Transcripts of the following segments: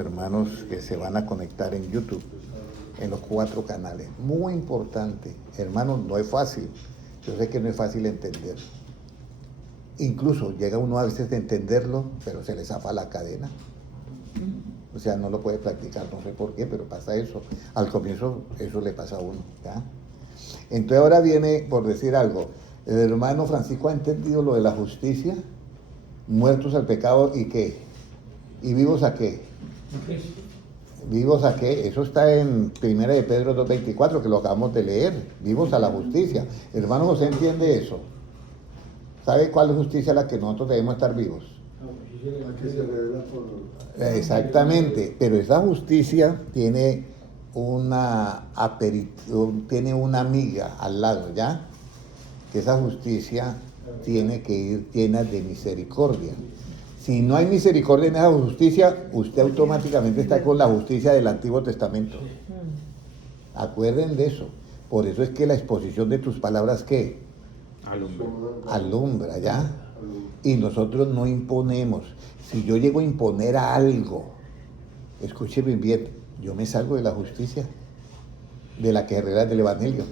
Hermanos que se van a conectar en YouTube, en los 4 canales. Muy importante, hermanos, no es fácil. Yo sé que no es fácil entender. Incluso llega uno a veces de entenderlo, pero se le zafa la cadena. O sea, no lo puede practicar, no sé por qué, pero pasa eso. Al comienzo eso le pasa a uno, ¿ya? Entonces ahora viene, por decir algo, el hermano Francisco ha entendido lo de la justicia, muertos al pecado y qué, y vivos a qué. ¿Vivos a qué? Eso está en 1 de Pedro 2:24, que lo acabamos de leer. Vivos a la justicia. Hermano José entiende eso. ¿Sabe cuál justicia es la que nosotros debemos estar vivos? La que se revela por... Exactamente, pero esa justicia tiene tiene una amiga al lado, ¿ya? Que esa justicia tiene que ir llena de misericordia. Si no hay misericordia en esa justicia, usted automáticamente está con la justicia del Antiguo Testamento. Acuerden de eso. Por eso es que la exposición de tus palabras, ¿qué? Alumbra, ¿ya? Y nosotros no imponemos. Si yo llego a imponer a algo, escúcheme bien, yo me salgo de la justicia, de la que revela del Evangelio.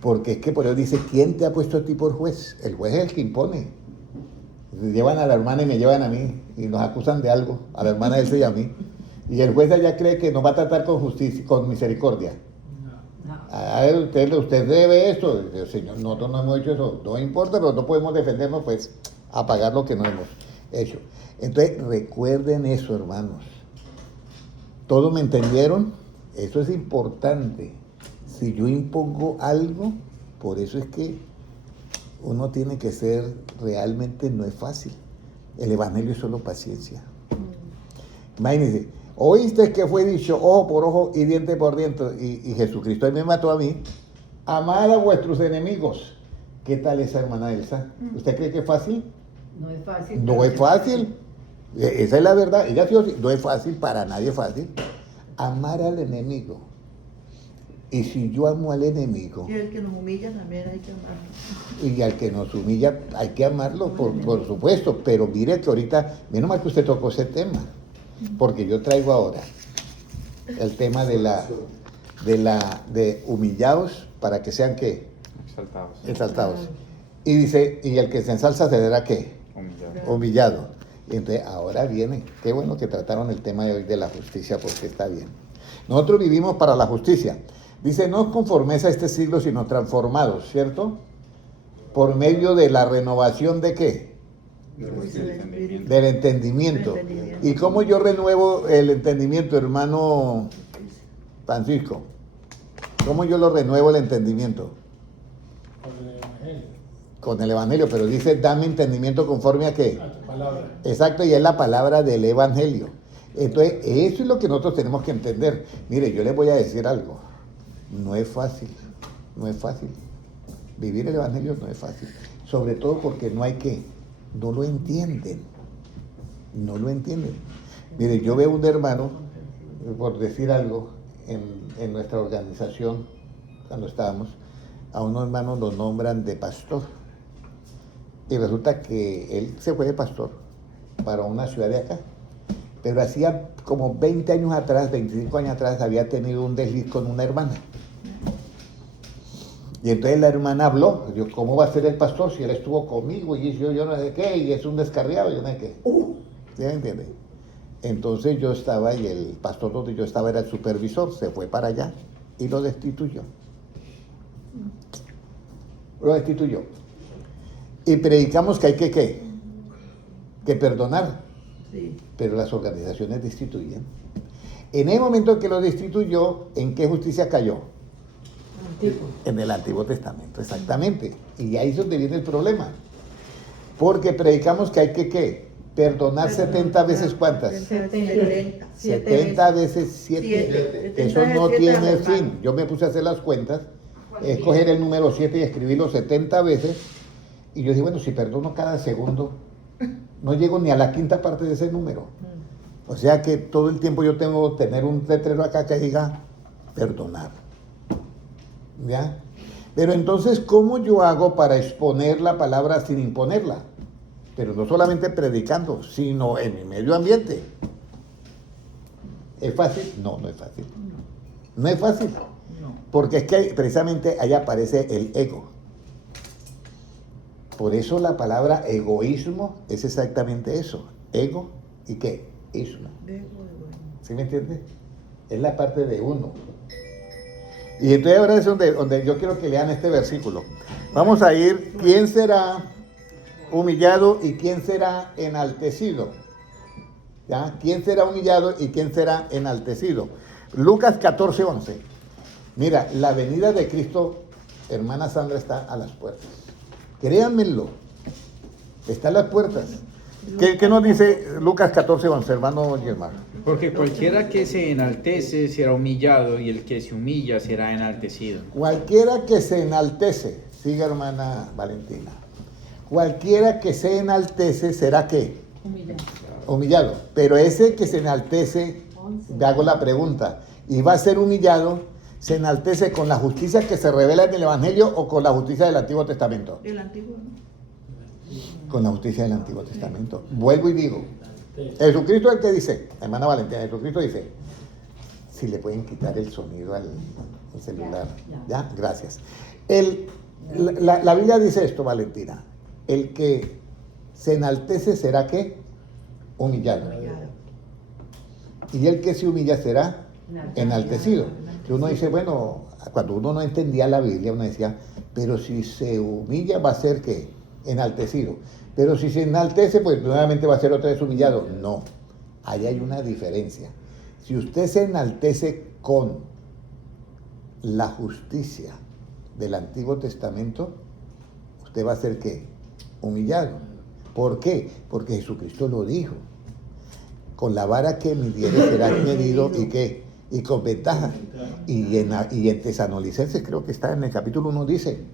Porque es que por eso dice, ¿quién te ha puesto a ti por juez? El juez es el que impone. Llevan a la hermana y me llevan a mí y nos acusan de algo, a la hermana de él y a mí. Y el juez allá cree que nos va a tratar con justicia, con misericordia. A ver, usted debe esto. Yo, señor, nosotros no hemos hecho eso. No importa, pero no podemos defendernos, pues, a pagar lo que no hemos hecho. Entonces, recuerden eso, hermanos. ¿Todos me entendieron? Eso es importante. Si yo impongo algo, por eso es que uno tiene que ser, realmente no es fácil. El Evangelio es solo paciencia. Imagínense, oíste que fue dicho ojo por ojo y diente por diente, y Jesucristo me mató a mí. Amad a vuestros enemigos. ¿Qué tal esa hermana Elsa? ¿Usted cree que es fácil? No es fácil. No es fácil. Esa es la verdad. Ella no es fácil, para nadie es fácil. Amar al enemigo. Y si yo amo al enemigo... Y el que nos humilla también hay que amarlo. Y al que nos humilla hay que amarlo, por supuesto. Pero mire que ahorita, menos mal que usted tocó ese tema. Porque yo traigo ahora el tema de humillados para que sean ¿qué? Exaltados. Y dice, y el que se ensalza será ¿qué? Humillado. Y entonces ahora viene, qué bueno que trataron el tema de hoy de la justicia, porque está bien. Nosotros vivimos para la justicia. Dice, no os conforméis a este siglo, sino transformados, ¿cierto? Por medio de la renovación de ¿qué? Del entendimiento. ¿Y cómo yo renuevo el entendimiento, hermano Francisco? ¿Cómo yo lo renuevo el entendimiento? Con el Evangelio, pero dice, dame entendimiento conforme a ¿qué? A tu palabra. Exacto, y es la palabra del Evangelio. Entonces, eso es lo que nosotros tenemos que entender. Mire, yo les voy a decir algo. No es fácil, no es fácil. Vivir el Evangelio no es fácil. Sobre todo porque no hay que, no lo entienden. No lo entienden. Mire, yo veo un hermano, por decir algo, en nuestra organización, cuando estábamos, a unos hermanos los nombran de pastor. Y resulta que él se fue de pastor para una ciudad de acá. Pero hacía como 20 años atrás, 25 años atrás, había tenido un desliz con una hermana. Y entonces la hermana habló, yo, ¿cómo va a ser el pastor si él estuvo conmigo? Y yo no sé qué, y es un descarriado, yo no sé qué. ¿Sí me entiende? Entonces yo estaba, y el pastor donde yo estaba era el supervisor, se fue para allá y lo destituyó. Lo destituyó. Y predicamos que hay que, ¿qué? Que perdonar. Sí. Pero las organizaciones destituyen. En el momento que lo destituyó, ¿en qué justicia cayó? Antiguo. En el Antiguo Testamento, exactamente. Y ahí es donde viene el problema. Porque predicamos que hay que, ¿qué? Perdonar 70 veces ¿cuántas? 70. 70 veces 7. Eso no tiene fin. Yo me puse a hacer las cuentas, escoger el número 7 y escribirlo 70 veces. Y yo dije, bueno, si perdono cada segundo, no llego ni a la quinta parte de ese número. O sea que todo el tiempo yo tengo que tener un letrero acá que diga perdonar. ¿Ya? Pero entonces, ¿cómo yo hago para exponer la palabra sin imponerla? Pero no solamente predicando, sino en mi medio ambiente. ¿Es fácil? No, no es fácil. No es fácil. No. Porque es que precisamente ahí aparece el ego. Por eso la palabra egoísmo es exactamente eso. Ego y ¿qué? Ismo. ¿Sí me entiendes? Es la parte de uno. Y entonces ahora es donde yo quiero que lean este versículo. Vamos a ir, ¿quién será humillado y quién será enaltecido? ¿Ya? ¿Quién será humillado y quién será enaltecido? Lucas 14:11. Mira, la venida de Cristo, hermana Sandra, está a las puertas. Créanmelo, está a las puertas. ¿Qué nos dice Lucas 14:11, hermano Germán? Porque cualquiera que se enaltece será humillado y el que se humilla será enaltecido. Cualquiera que se enaltece, siga hermana Valentina, cualquiera que se enaltece será ¿qué? Humillado. Humillado. Pero ese que se enaltece, le hago la pregunta, y va a ser humillado, ¿se enaltece con la justicia que se revela en el Evangelio o con la justicia del Antiguo Testamento? El antiguo, ¿no? Con la justicia del Antiguo Testamento. Vuelvo y digo, Jesucristo es el que dice, hermana Valentina, Jesucristo dice, si le pueden quitar el sonido al celular. ¿Ya? Gracias. La Biblia dice esto, Valentina, el que se enaltece será ¿qué? Humillado. Y el que se humilla será enaltecido. Que uno dice, bueno, cuando uno no entendía la Biblia, uno decía, pero si se humilla va a ser ¿qué? Enaltecido. Pero si se enaltece, pues nuevamente va a ser otra vez humillado. No, ahí hay una diferencia. Si usted se enaltece con la justicia del Antiguo Testamento, usted va a ser ¿qué? Humillado. ¿Por qué? Porque Jesucristo lo dijo. Con la vara que midiere será medido y ¿qué? Y con ventaja. Y en Tesalonicenses, creo que está en el capítulo 1, dice,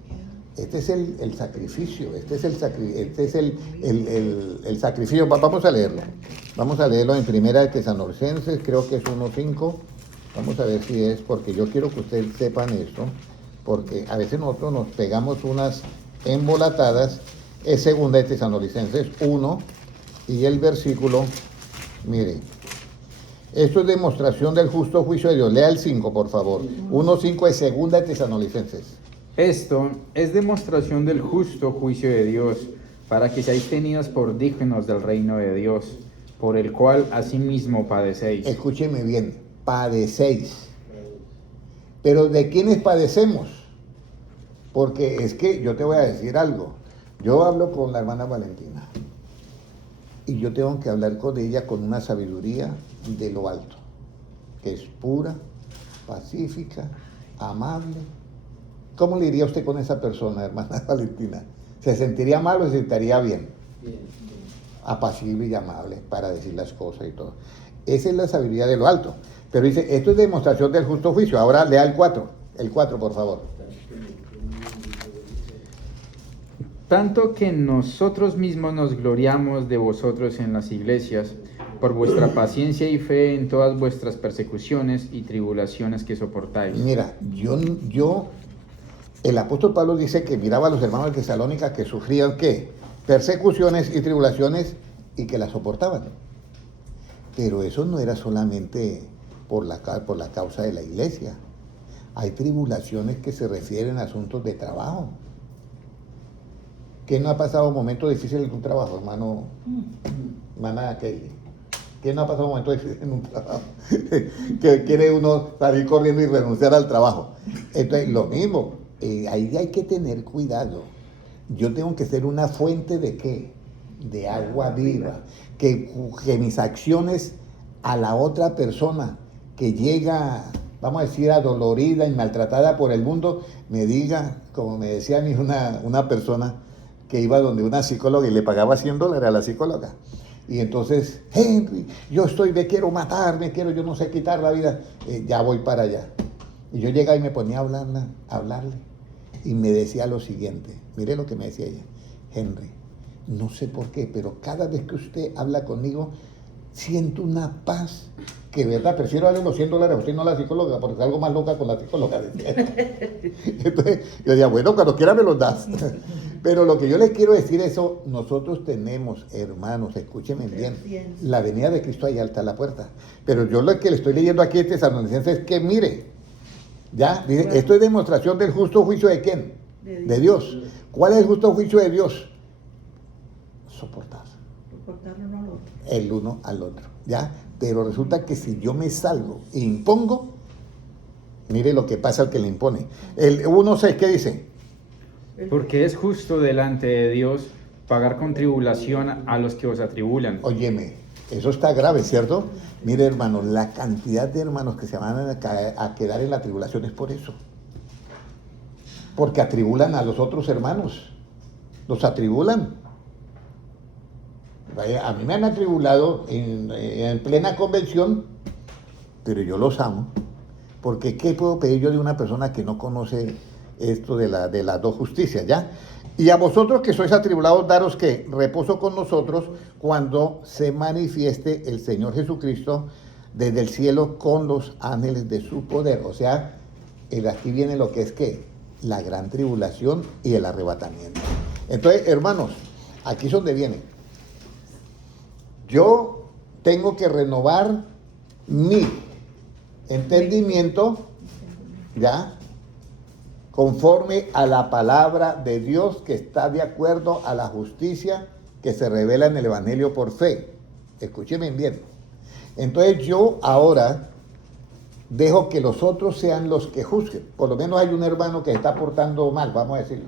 este es el sacrificio, este es el sacrificio. Vamos a leerlo. Vamos a leerlo en Primera de Tesalonicenses, creo que es 1:5. Vamos a ver si es, porque yo quiero que ustedes sepan esto, porque a veces nosotros nos pegamos unas embolatadas. Es Segunda de Tesalonicenses 1 y el versículo, mire, esto es demostración del justo juicio de Dios. Lea el 5, por favor. 1:5 es Segunda de Tesalonicenses. Esto es demostración del justo juicio de Dios, para que seáis tenidos por dignos del reino de Dios, por el cual asimismo padecéis. Escúcheme bien, padecéis. Pero ¿de quiénes padecemos? Porque es que yo te voy a decir algo. Yo hablo con la hermana Valentina y yo tengo que hablar con ella con una sabiduría de lo alto, que es pura, pacífica, amable. ¿Cómo le iría usted con esa persona, hermana Valentina? ¿Se sentiría mal o se sentiría bien? Apacible y amable para decir las cosas y todo. Esa es la sabiduría de lo alto. Pero dice, esto es demostración del justo juicio. Ahora lea el 4. El 4, por favor. Tanto que nosotros mismos nos gloriamos de vosotros en las iglesias, por vuestra paciencia y fe en todas vuestras persecuciones y tribulaciones que soportáis. Mira, el apóstol Pablo dice que miraba a los hermanos de Tesalónica que sufrían, ¿qué? Persecuciones y tribulaciones y que las soportaban. Pero eso no era solamente por la causa de la iglesia. Hay tribulaciones que se refieren a asuntos de trabajo. ¿Quién no ha pasado momentos difíciles en un trabajo, hermana Kelly? ¿Quién no ha pasado momentos difíciles en un trabajo? Que quiere uno salir corriendo y renunciar al trabajo. Entonces, lo mismo, ahí hay que tener cuidado. Yo tengo que ser una fuente de ¿qué? De agua viva. Que mis acciones a la otra persona que llega, vamos a decir, adolorida y maltratada por el mundo, me diga, como me decía a mí una persona que iba donde una psicóloga y le pagaba $100 a la psicóloga. Y entonces, Henry, me quiero matar, yo no sé quitar la vida, ya voy para allá. Y yo llegaba y me ponía a hablarle. Y me decía lo siguiente, mire lo que me decía ella, Henry, no sé por qué, pero cada vez que usted habla conmigo, siento una paz que, verdad, prefiero darle los $100 a usted y no a la psicóloga, porque salgo más loca con la psicóloga. Entonces, yo decía, bueno, cuando quiera me los das. Pero lo que yo les quiero decir es eso, nosotros tenemos, hermanos, escúchenme bien, la venida de Cristo allá está a la puerta. Pero yo lo que le estoy leyendo aquí a Tesalonicenses es que mire, ya, dice, esto es demostración del justo juicio de quién, de Dios. ¿Cuál es el justo juicio de Dios? Soportar Soportarlo uno al otro. el uno al otro, ¿ya? Pero resulta que si yo me salgo e impongo, mire lo que pasa al que le impone. El 1.6, ¿qué dice? Porque es justo delante de Dios pagar con tribulación a los que os atribulan. Óyeme, eso está grave, ¿cierto? Mire, hermano, la cantidad de hermanos que se van a quedar en la tribulación es por eso. Porque atribulan a los otros hermanos. Los atribulan. Vaya, a mí me han atribulado en plena convención, pero yo los amo. Porque ¿qué puedo pedir yo de una persona que no conoce esto de las dos justicias, ya? Y a vosotros que sois atribulados, daros que reposo con nosotros cuando se manifieste el Señor Jesucristo desde el cielo con los ángeles de su poder. O sea, aquí viene lo que es que la gran tribulación y el arrebatamiento. Entonces, hermanos, aquí es donde viene. Yo tengo que renovar mi entendimiento, ¿ya? Conforme a la palabra de Dios que está de acuerdo a la justicia que se revela en el Evangelio por fe. Escúcheme bien. Entonces yo ahora dejo que los otros sean los que juzguen. Por lo menos hay un hermano que está portando mal, vamos a decirlo.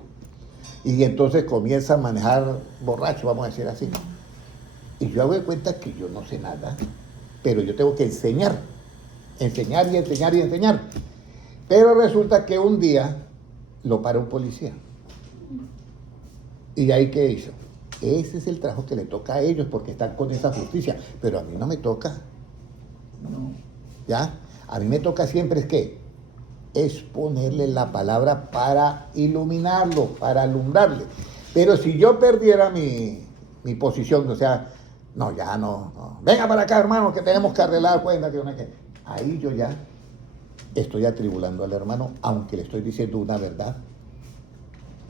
Y entonces comienza a manejar borracho, vamos a decir así. Y yo hago de cuenta que yo no sé nada, pero yo tengo que enseñar y enseñar y enseñar. Pero resulta que un día lo para un policía. ¿Y ahí qué hizo? Ese es el trabajo que le toca a ellos porque están con esa justicia, pero a mí no me toca. No. ¿Ya? A mí me toca siempre es que exponerle la palabra para iluminarlo, para alumbrarle. Pero si yo perdiera mi posición, o sea, no, ya no. Venga para acá, hermano, que tenemos que arreglar cuenta que una que. Ahí yo ya estoy atribulando al hermano, aunque le estoy diciendo una verdad,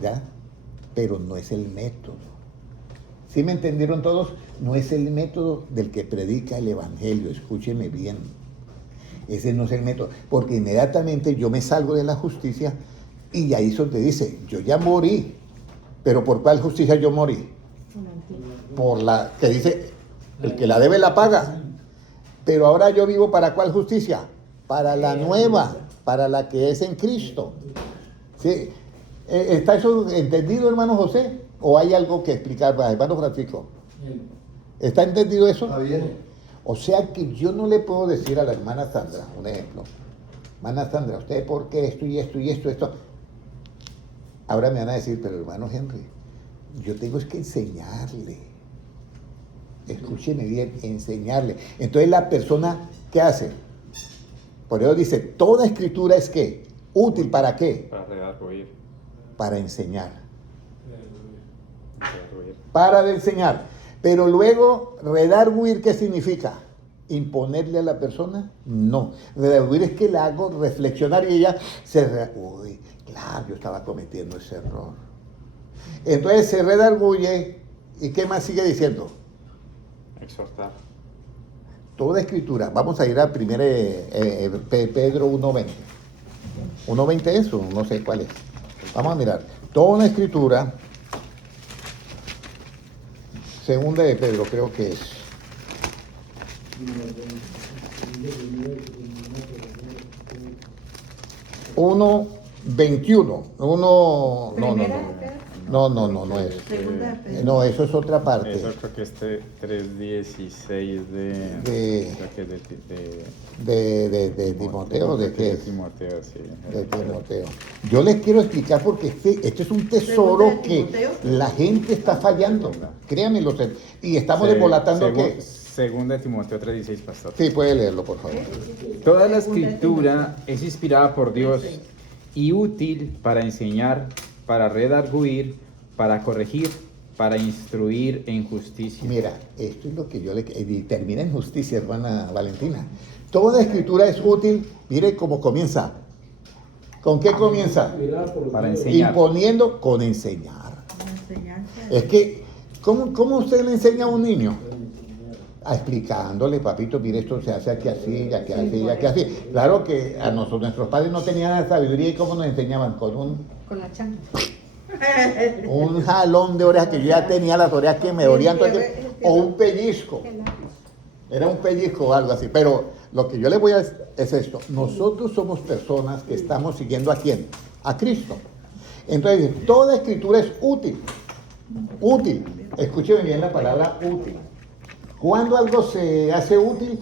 ¿ya? Pero no es el método. ¿Sí me entendieron todos? No es el método del que predica el Evangelio, escúcheme bien. Ese no es el método, porque inmediatamente yo me salgo de la justicia y ahí es donde dice, yo ya morí, pero ¿por cuál justicia yo morí? Por la que dice, el que la debe la paga. Pero ahora yo vivo ¿para cuál justicia? Para la nueva, para la que es en Cristo. ¿Sí? ¿Está eso entendido, hermano José? ¿O hay algo que explicar, hermano Francisco? ¿Está entendido eso? Está bien. O sea que yo no le puedo decir a la hermana Sandra, un ejemplo. Hermana Sandra, ¿usted por qué esto y esto y esto? Ahora me van a decir, pero hermano Henry, yo tengo es que enseñarle. Escúcheme bien, enseñarle. Entonces la persona, ¿qué hace? Por eso dice, toda escritura es ¿qué? Útil ¿para qué? Para redarguir. Para enseñar. Para enseñar. Pero luego, redarguir, ¿qué significa? ¿Imponerle a la persona? No. Redarguir es que la hago reflexionar y ella uy, claro, yo estaba cometiendo ese error. Entonces se redarguye y ¿qué más sigue diciendo? Exhortar. Toda escritura, vamos a ir a primero Pedro 1.20. 1.20 es o no sé cuál es. Vamos a mirar. Toda escritura, segunda de Pedro creo que es. 1.21. No es. Segunda de Pedro. No, eso es otra parte. Eso creo que es 3.16 de Timoteo, ¿de qué De es? Timoteo, sí. De Timoteo. Yo les quiero explicar porque este es un tesoro Segunda de que Timoteo. la gente está fallando. Créanmelo. Y estamos desmolatando que... Segunda de Timoteo 3.16, pastor. Sí, puede leerlo, por favor. Toda la escritura es inspirada por Dios y útil para enseñar, para redarguir, para corregir, para instruir en justicia. Mira, esto es lo que yo le... Y termina en justicia, hermana Valentina. Toda escritura es útil. Mire cómo comienza. ¿Con qué comienza? Para enseñar. Imponiendo con enseñar. enseñanza. Es que, ¿cómo usted le enseña a un niño? Explicándole, papito, mire, esto se hace aquí así, ya que así, ya que así. Claro que a nosotros, nuestros padres no tenían la sabiduría y cómo nos enseñaban, con Con la chancla. un jalón de orejas que yo ya tenía las orejas que me dolían todo el tiempo, o un pellizco. Era un pellizco o algo así. Pero lo que yo les voy a decir es esto. Nosotros somos personas que estamos siguiendo ¿a quién? A Cristo. Entonces, toda escritura es útil. Útil. Escúcheme bien la palabra útil. ¿Cuándo algo se hace útil?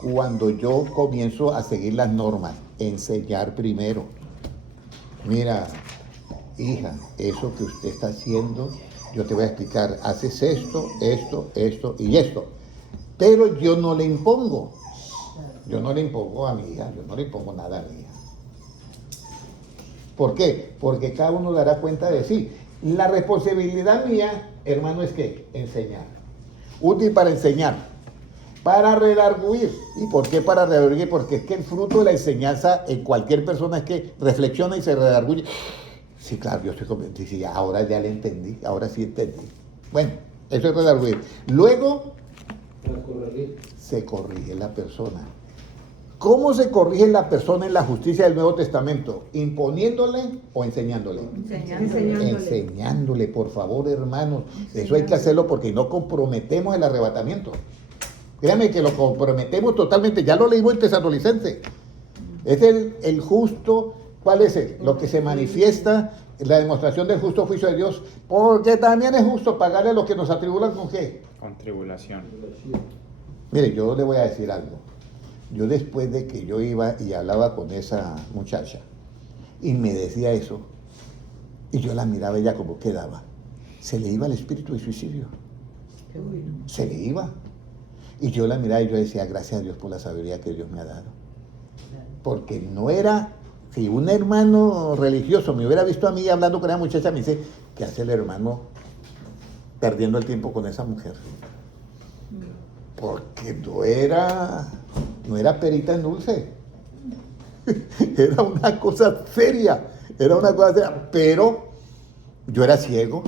Cuando yo comienzo a seguir las normas. Enseñar primero. Mira, hija, eso que usted está haciendo, yo te voy a explicar. Haces esto, esto, esto y esto. Pero yo no le impongo. Yo no le impongo a mi hija. Yo no le impongo nada a mi hija. ¿Por qué? Porque cada uno dará cuenta de sí. La responsabilidad mía, hermano, es que enseñar. Útil para enseñar, para redarguir. ¿Y por qué para redarguir? Porque es que el fruto de la enseñanza en cualquier persona es que reflexiona y se redarguye. Sí, claro, yo estoy convencido. Sí, ahora ya le entendí, ahora sí entendí. Bueno, eso es redarguir. Luego, se corrige la persona. ¿Cómo se corrige la persona en la justicia del Nuevo Testamento? ¿Imponiéndole o enseñándole? Enseñándole, por favor, hermanos. Eso hay que hacerlo porque no comprometemos el arrebatamiento. Créanme que lo comprometemos totalmente. Ya lo leímos en Tesalonicenses. Es el justo. ¿Cuál es él? Lo que se manifiesta en la demostración del justo juicio de Dios. Porque también es justo pagarle a los que nos atribulan con ¿qué? Con tribulación. Mire, yo le voy a decir algo. Yo después de que yo iba y hablaba con esa muchacha y me decía eso, y yo la miraba ella como quedaba, se le iba el espíritu de suicidio. Se le iba. Y yo la miraba y yo decía, gracias a Dios por la sabiduría que Dios me ha dado. Porque no era, si un hermano religioso me hubiera visto a mí hablando con esa muchacha, me dice, ¿qué hace el hermano perdiendo el tiempo con esa mujer? Porque no era perita en dulce. Era una cosa seria. Pero yo era ciego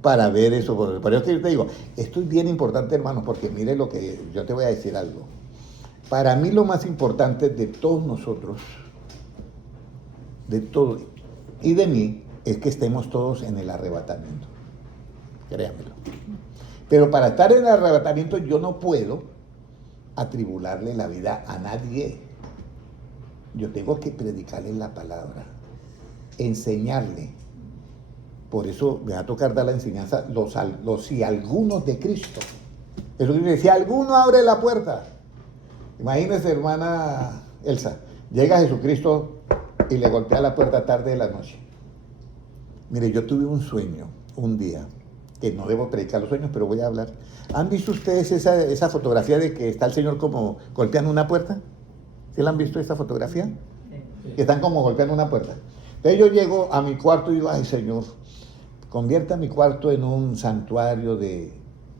para ver eso. Por eso yo te digo, esto es bien importante, hermanos, porque mire lo que yo te voy a decir algo. Para mí lo más importante de todos nosotros, de todos y de mí, es que estemos todos en el arrebatamiento. Créanmelo. Pero para estar en el arrebatamiento yo no puedo atribularle la vida a nadie. Yo tengo que predicarle la palabra, enseñarle. Por eso me va a tocar dar la enseñanza los si algunos de Cristo. Eso quiere decir, si alguno abre la puerta. Imagínese, hermana Elsa, llega Jesucristo y le golpea la puerta tarde de la noche. Mire, yo tuve un sueño un día, que no debo predicar los sueños, pero voy a hablar. ¿Han visto ustedes esa fotografía de que está el Señor como golpeando una puerta? ¿Sí la han visto esa fotografía? Que están como golpeando una puerta. Entonces yo llego a mi cuarto y digo, ay Señor, convierta mi cuarto en un santuario de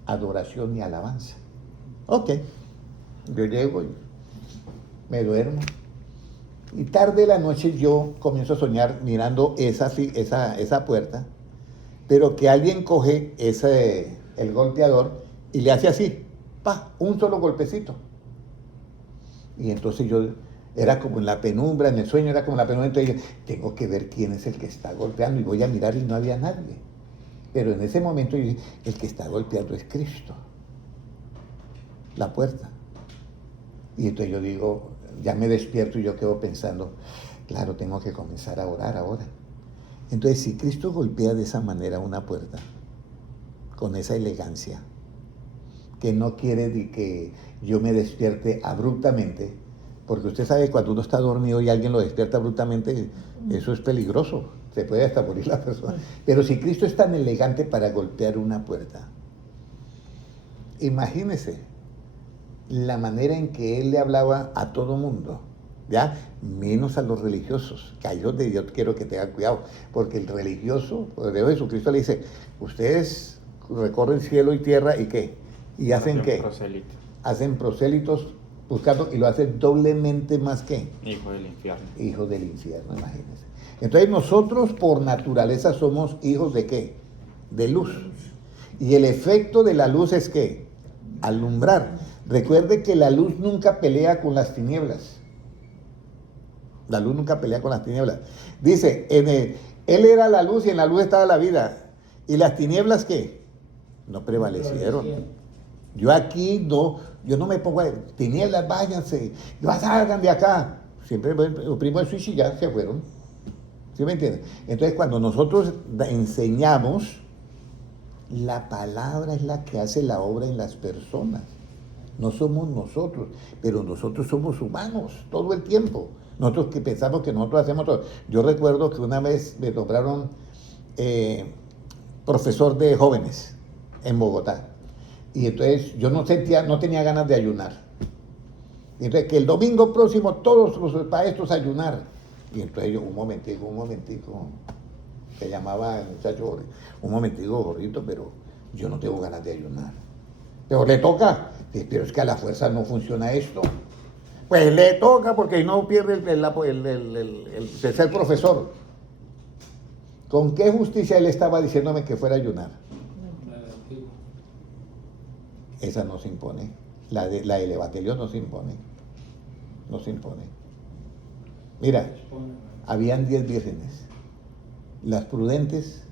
adoración y alabanza. Ok. Yo llego y me duermo. Y tarde de la noche yo comienzo a soñar mirando esa puerta, pero que alguien coge el golpeador y le hace así, un solo golpecito. Y entonces yo era como en la penumbra, en el sueño era como en la penumbra, entonces dije, tengo que ver quién es el que está golpeando, y voy a mirar y no había nadie. Pero en ese momento yo dije, el que está golpeando es Cristo, la puerta. Y entonces yo digo, ya me despierto y yo quedo pensando, claro, tengo que comenzar a orar ahora. Entonces, si Cristo golpea de esa manera una puerta, con esa elegancia, que no quiere que yo me despierte abruptamente, porque usted sabe que cuando uno está dormido y alguien lo despierta abruptamente, eso es peligroso, se puede hasta morir la persona. Pero si Cristo es tan elegante para golpear una puerta, imagínese la manera en que Él le hablaba a todo mundo, ¿ya? Menos a los religiosos, que ahí es donde yo quiero que tengan cuidado, porque el religioso, por Dios Jesucristo le dice, ustedes recorren cielo y tierra, ¿y qué? ¿Y hacen qué? Prosélito. Hacen prosélitos buscando, y lo hacen doblemente más que Hijo del infierno. hijo del infierno, imagínense. Entonces nosotros por naturaleza somos hijos de ¿qué? De luz. Y el efecto de la luz es ¿qué? Alumbrar. Recuerde que la luz nunca pelea con las tinieblas. La luz nunca pelea con las tinieblas. Dice, él era la luz y en la luz estaba la vida. ¿Y las tinieblas qué? No prevalecieron. Yo aquí yo no me pongo a tinieblas, váyanse, salgan de acá. Siempre oprimo el switch y ya se fueron. ¿Sí me entienden? Entonces cuando nosotros enseñamos, la palabra es la que hace la obra en las personas. No somos nosotros, pero nosotros somos humanos todo el tiempo. Nosotros que pensamos que nosotros hacemos todo. Yo recuerdo que una vez me nombraron profesor de jóvenes en Bogotá. Y entonces yo no tenía ganas de ayunar. Y entonces que el domingo próximo todos los maestros ayunar. Y entonces yo, un momentico, se llamaba el muchacho, un momentico gordito, pero yo no tengo ganas de ayunar. Pero le toca. Pero es que a la fuerza no funciona esto. Pues le toca porque no pierde el ser profesor. ¿Con qué justicia él estaba diciéndome que fuera a ayunar? Esa no se impone. La del Evangelio no se impone. No se impone. Mira, habían 10 vírgenes. Las prudentes,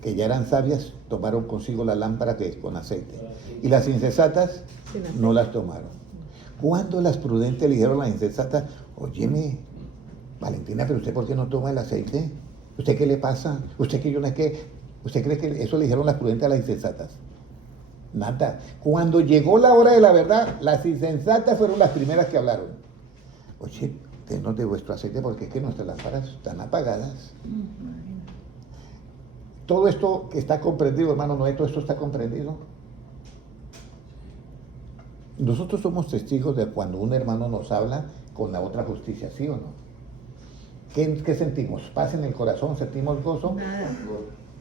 que ya eran sabias, tomaron consigo la lámpara que es con aceite. Y las insensatas no las tomaron. Cuando las prudentes le dijeron a las insensatas, óyeme, Valentina, pero ¿usted por qué no toma el aceite? ¿Usted qué le pasa? ¿Usted que yo no es que? ¿Usted cree que eso le dijeron las prudentes a las insensatas? Nada. Cuando llegó la hora de la verdad, las insensatas fueron las primeras que hablaron. Oye, denos de vuestro aceite porque es que nuestras lámparas están apagadas. Todo esto que está comprendido, hermano Noé, todo esto está comprendido. Nosotros somos testigos de cuando un hermano nos habla con la otra justicia, ¿sí o no? ¿Qué sentimos? ¿Paz en el corazón? ¿Sentimos gozo? Nada.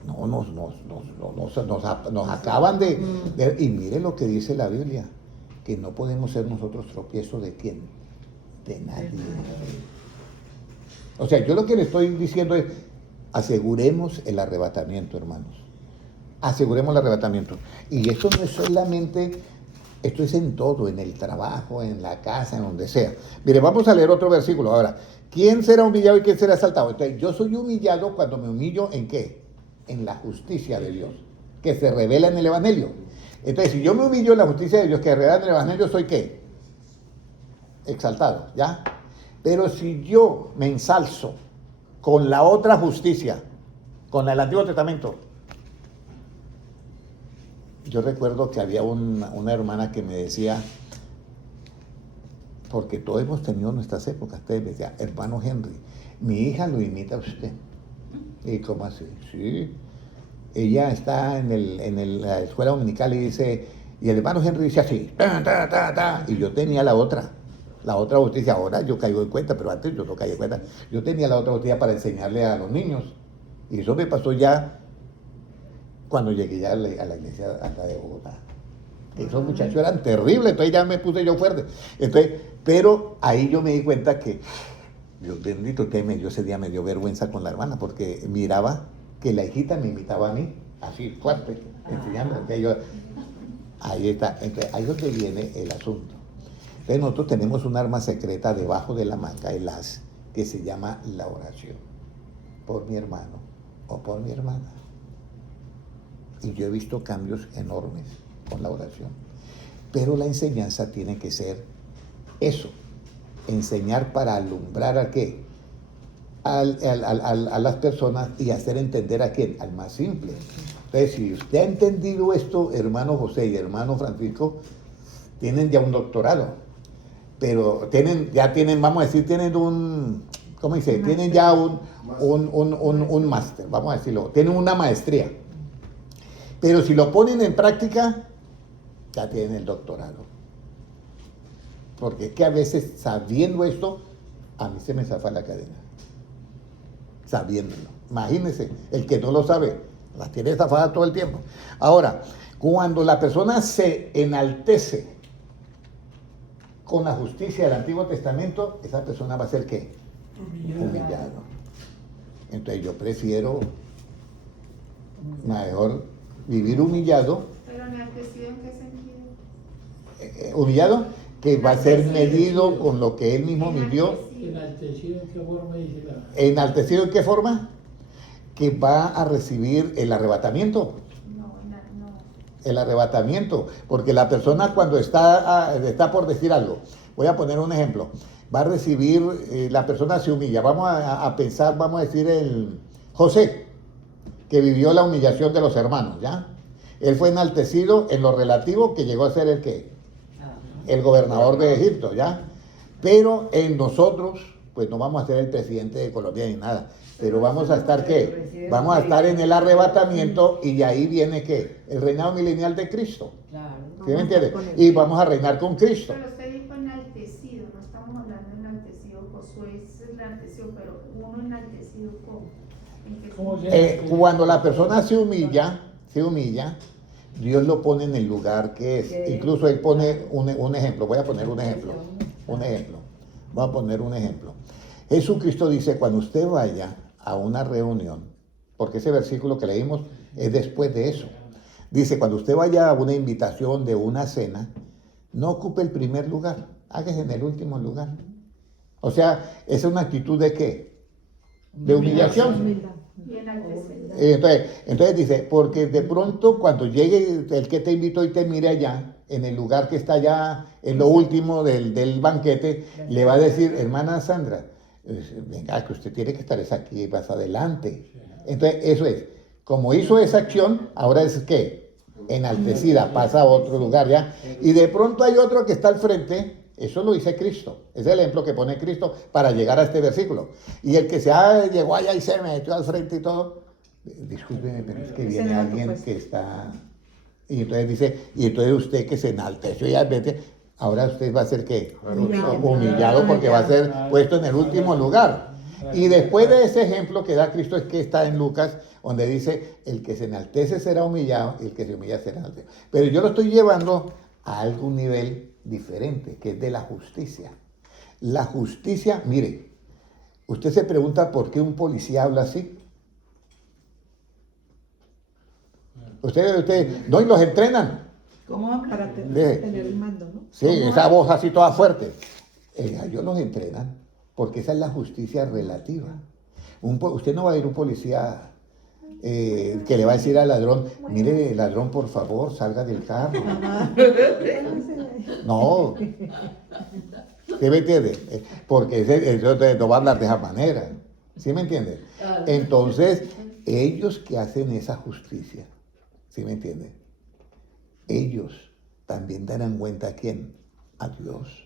No, nos acaban de... Y mire lo que dice la Biblia, que no podemos ser nosotros tropiezo de quién, de nadie. O sea, yo lo que le estoy diciendo es, aseguremos el arrebatamiento, hermanos. Aseguremos el arrebatamiento. Y esto no es solamente, esto es en todo, en el trabajo, en la casa, en donde sea. Mire, vamos a leer otro versículo ahora. ¿Quién será humillado y quién será exaltado? Entonces, yo soy humillado cuando me humillo ¿en qué? En la justicia de Dios, que se revela en el Evangelio. Entonces, si yo me humillo en la justicia de Dios, que se revela en el Evangelio, ¿soy qué? Exaltado, ¿ya? Pero si yo me ensalzo con la otra justicia, con la del Antiguo Testamento, yo recuerdo que había una hermana que me decía, porque todos hemos tenido nuestras épocas, usted me decía, hermano Henry, mi hija lo imita a usted. ¿Y cómo así? Sí. Ella está en la escuela dominical y dice, y el hermano Henry dice así, ta, ta, ta, ta. Y yo tenía la otra justicia. Ahora yo caigo en cuenta, pero antes yo no caí en cuenta. Yo tenía la otra justicia para enseñarle a los niños. Y eso me pasó ya cuando llegué ya a la iglesia acá de Bogotá. Esos muchachos eran terribles, entonces ya me puse yo fuerte. Entonces, pero ahí yo me di cuenta que, Dios bendito, que ese día me dio vergüenza con la hermana, porque miraba que la hijita me imitaba a mí, así fuerte, enseñando. Ahí está, entonces, ahí es donde viene el asunto. Entonces nosotros tenemos un arma secreta debajo de la manga, el as, que se llama la oración, por mi hermano o por mi hermana. Y yo he visto cambios enormes con la oración. Pero la enseñanza tiene que ser eso, enseñar para alumbrar a qué, a las personas y hacer entender a quién, al más simple. Entonces, si usted ha entendido esto, hermano José y hermano Francisco, tienen ya un doctorado, pero ya tienen, vamos a decir, tienen un, ¿cómo dice? Tienen ya un máster, vamos a decirlo, tienen una maestría. Pero si lo ponen en práctica, ya tienen el doctorado. Porque es que a veces, sabiendo esto, a mí se me zafa la cadena. Sabiéndolo. Imagínense, el que no lo sabe, las tiene zafadas todo el tiempo. Ahora, cuando la persona se enaltece con la justicia del Antiguo Testamento, esa persona va a ser ¿qué? Humillado. Entonces yo prefiero mejor vivir humillado. Pero enaltecido, ¿en qué sentido? Humillado, que va a ser medido con lo que él mismo midió. Enaltecido, ¿en qué forma dice la? ¿Enaltecido en qué forma? Que va a recibir el arrebatamiento. No. El arrebatamiento. Porque la persona cuando está por decir algo, voy a poner un ejemplo, va a recibir, la persona se humilla. Vamos a pensar, vamos a decir el José, que vivió la humillación de los hermanos, ¿ya? Él fue enaltecido en lo relativo, que llegó a ser el ¿qué? El gobernador de Egipto, ¿ya? Pero en nosotros, pues no vamos a ser el presidente de Colombia ni nada, pero vamos a estar ¿qué? Vamos a estar en el arrebatamiento y ahí viene ¿qué? El reinado milenial de Cristo. Claro. ¿Sí me entiendes? Y vamos a reinar con Cristo. Pero usted dijo enaltecido, no estamos hablando de enaltecido. Josué es enaltecido, pero uno enaltecido, ¿cómo? ¿En qué ¿Cómo sentido? se- Cuando la persona se humilla, Dios lo pone en el lugar que es. Sí. Incluso él pone un ejemplo. Voy a poner un ejemplo. Voy a poner un ejemplo. Jesucristo dice, cuando usted vaya a una reunión, porque ese versículo que leímos es después de eso. Dice, cuando usted vaya a una invitación de una cena, no ocupe el primer lugar, hágase en el último lugar. O sea, esa es una actitud de ¿qué? De humillación. Humildad. Y enaltecido. Entonces dice, porque de pronto cuando llegue el que te invitó y te mire allá, en el lugar que está allá, en lo último del banquete, le va a decir, hermana Sandra, venga, que usted tiene que estar aquí más adelante. Entonces, eso es, como hizo esa acción, ahora es ¿qué? Enaltecida, pasa a otro lugar ya. Y de pronto hay otro que está al frente. Eso lo dice Cristo. Es el ejemplo que pone Cristo para llegar a este versículo. Y el que llegó allá y se metió al frente y todo, discúlpeme, pero es que viene alguien que está... Y entonces dice, y entonces usted que se enalteció y advierte, ahora usted va a ser ¿qué? Humillado porque va a ser puesto en el último lugar. Y después de ese ejemplo que da Cristo es que está en Lucas, donde dice, el que se enaltece será humillado y el que se humilla será enaltecido. Pero yo lo estoy llevando a algún nivel diferente, que es de la justicia. La justicia, mire, usted se pregunta por qué un policía habla así. No, y los entrenan. ¿Cómo? Para Deje. tener el mando, ¿no? Sí, esa voz así toda fuerte. Ellos los entrenan, porque esa es la justicia relativa. Usted no va a ir un policía que le va a decir al ladrón, mire, ladrón, por favor, salga del carro. No. ¿Sí me entiende? Porque eso no va a hablar de esa manera. ¿Sí me entiende? Entonces, ellos que hacen esa justicia, ¿sí me entiende? Ellos también darán cuenta a quién, a Dios.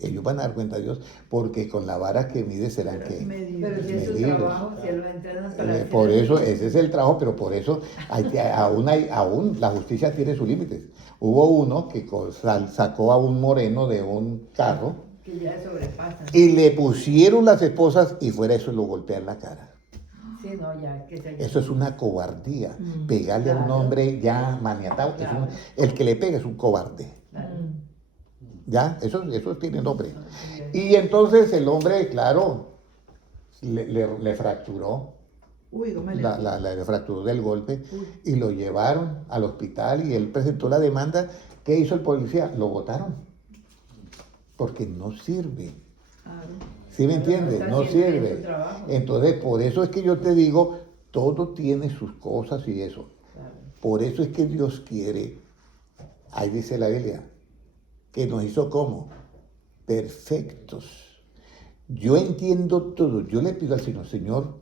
Ellos van a dar cuenta a Dios, porque con la vara que mide serán que Pero si es su medidos. trabajo, si lo entrenan para hacer Por eso, ese es el trabajo, pero por eso aún la justicia tiene sus límites. Hubo uno que sacó a un moreno de un carro que ya sobrepasa. y le pusieron las esposas y fuera eso lo golpea en la cara. Sí, no, ya, que se... Eso es una cobardía. Pegarle a un hombre ya maniatado, el que le pega es un cobarde. ¿Ya? Eso tiene nombre. Y entonces el hombre, claro, le fracturó. Uy, ¿cómo le... Le fracturó del golpe y lo llevaron al hospital y él presentó la demanda. ¿Qué hizo el policía? Lo botaron. Porque no sirve. ¿Sí me entiendes? No sirve. Entonces, por eso es que yo te digo, todo tiene sus cosas y eso. Por eso es que Dios quiere, ahí dice la Biblia, que nos hizo como perfectos. Yo entiendo todo. Yo le pido al Señor,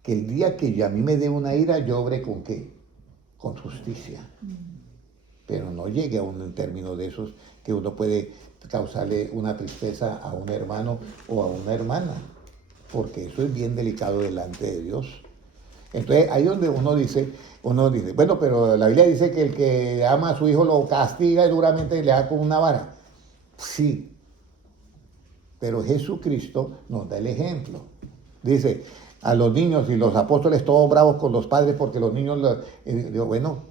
que el día que a mí me dé una ira, yo obre con ¿qué? Con justicia. Pero no llegue a un término de esos que uno puede causarle una tristeza a un hermano o a una hermana, porque eso es bien delicado delante de Dios. Entonces, ahí donde uno dice, bueno, pero la Biblia dice que el que ama a su hijo lo castiga duramente y le da con una vara. Sí, pero Jesucristo nos da el ejemplo. Dice, a los niños y los apóstoles todos bravos con los padres porque los niños, digo, bueno,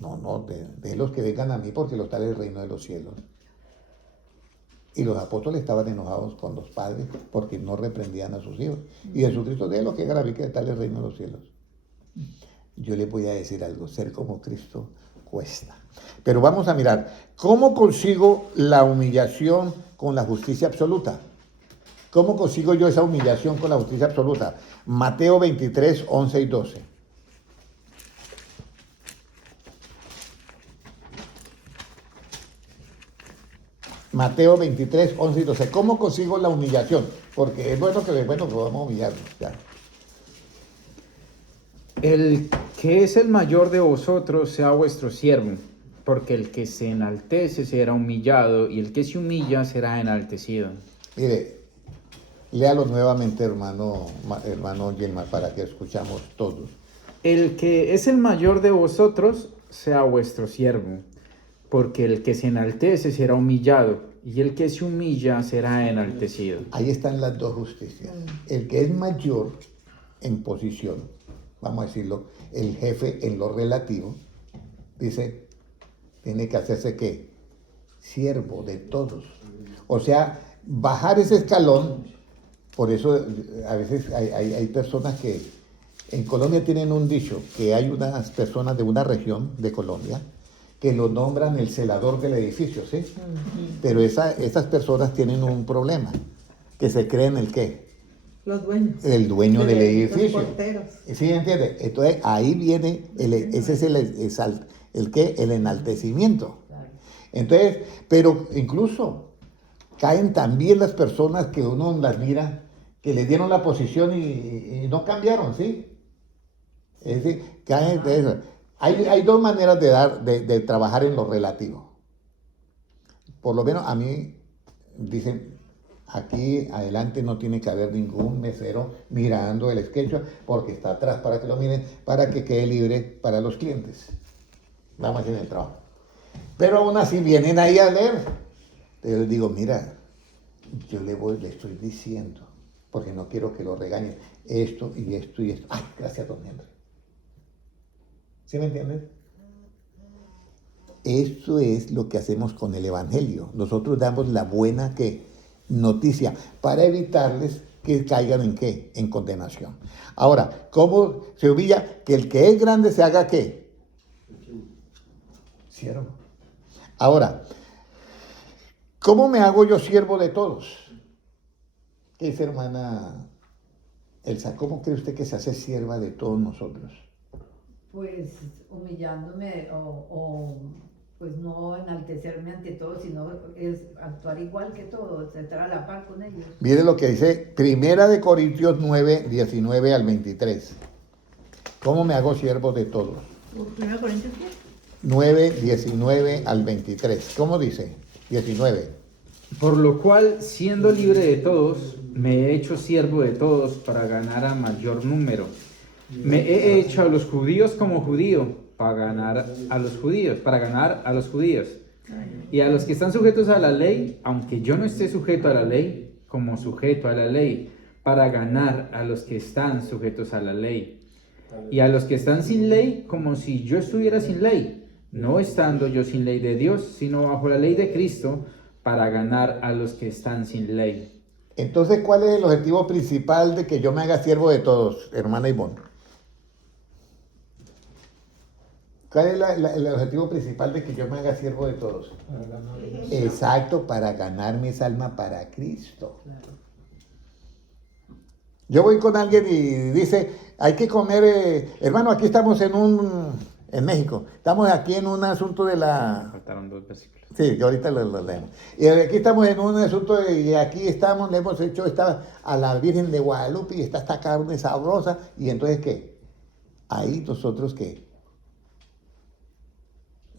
no, de los que vengan a mí porque los tal el reino de los cielos. Y los apóstoles estaban enojados con los padres porque no reprendían a sus hijos. Y Jesucristo dijo lo que grave que tal el reino de los cielos. Yo les voy a decir algo, ser como Cristo cuesta. Pero vamos a mirar, ¿cómo consigo la humillación con la justicia absoluta? ¿Cómo consigo yo esa humillación con la justicia absoluta? Mateo 23, 11 y 12. Mateo 23, 11 y 12. ¿Cómo consigo la humillación? Porque es bueno que vamos a humillarnos. Ya. El que es el mayor de vosotros sea vuestro siervo, porque el que se enaltece será humillado, y el que se humilla será enaltecido. Mire, léalo nuevamente, hermano Gilmar, para que escuchamos todos. El que es el mayor de vosotros sea vuestro siervo, porque el que se enaltece será humillado, y el que se humilla será enaltecido. Ahí están las dos justicias. El que es mayor en posición, vamos a decirlo, el jefe en lo relativo, dice, tiene que hacerse ¿qué? Siervo de todos. O sea, bajar ese escalón. Por eso a veces hay personas que en Colombia tienen un dicho, que hay unas personas de una región de Colombia que lo nombran el celador del edificio, ¿sí? Pero esas personas tienen un problema, que se creen el ¿qué? Los dueños. El dueño del edificio. Los porteros. ¿Sí entiende? Entonces ahí viene, ese es el enaltecimiento. Entonces, pero incluso caen también las personas que uno las mira, que le dieron la posición y no cambiaron, ¿sí? Es decir, caen de eso. Hay dos maneras de trabajar en lo relativo. Por lo menos a mí dicen, aquí adelante no tiene que haber ningún mesero mirando el sketch porque está atrás para que lo miren, para que quede libre para los clientes. Vamos a hacer el trabajo. Pero aún así vienen ahí a leer. Yo les digo, mira, yo le estoy diciendo, porque no quiero que lo regañen, esto y esto y esto. Ay, gracias, don Henry. ¿Sí me entiendes? Esto es lo que hacemos con el Evangelio. Nosotros damos la buena noticia para evitarles que caigan en ¿qué? En condenación. Ahora, ¿cómo se humilla? Que el que es grande se haga ¿qué? Siervo. Ahora, ¿cómo me hago yo siervo de todos? ¿Qué dice hermana Elsa? ¿Cómo cree usted que se hace sierva de todos nosotros? Pues humillándome o pues no enaltecerme ante todos, sino es actuar igual que todos, estar a la par con ellos. Mire lo que dice 1 Corintios 9, 19 al 23. ¿Cómo me hago siervo de todos? 1 Corintios 10. 9, 19 al 23. ¿Cómo dice? 19. Por lo cual, siendo libre de todos, me he hecho siervo de todos para ganar a mayor número. Me he hecho a los judíos como judío para ganar a los judíos, y a los que están sujetos a la ley, aunque yo no esté sujeto a la ley, como sujeto a la ley, para ganar a los que están sujetos a la ley, y a los que están sin ley, como si yo estuviera sin ley, no estando yo sin ley de Dios, sino bajo la ley de Cristo, para ganar a los que están sin ley. Entonces, ¿cuál es el objetivo principal de que yo me haga siervo de todos, hermana Ivonne? ¿Cuál es el objetivo principal de que yo me haga siervo de todos? Para ganar. Exacto, para ganarme esa alma para Cristo. Yo voy con alguien y dice, hay que comer, hermano, aquí estamos en México, estamos aquí en un asunto de la... Faltaron 2 versículos. Sí, que ahorita lo leemos. Y aquí estamos en un asunto y aquí estamos, le hemos hecho a la Virgen de Guadalupe y está esta carne sabrosa. Y entonces, ¿qué? Ahí nosotros, ¿qué?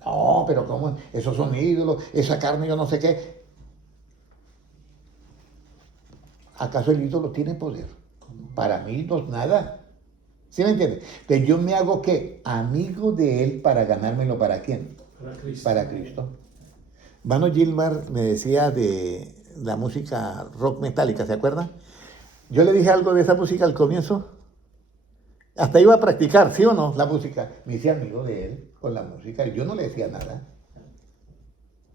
No, pero ¿cómo? Esos son ídolos, esa carne yo no sé qué. ¿Acaso el ídolo tiene poder? Para mí no es nada. ¿Sí me entiende? Entonces yo me hago, ¿qué? Amigo de él para ganármelo. ¿Para quién? Para Cristo. Para Cristo. Vano Gilmar me decía de la música rock metálica, ¿se acuerdan? Yo le dije algo de esa música al comienzo. Hasta iba a practicar, ¿sí o no? La música. Me hice amigo de él con la música y yo no le decía nada.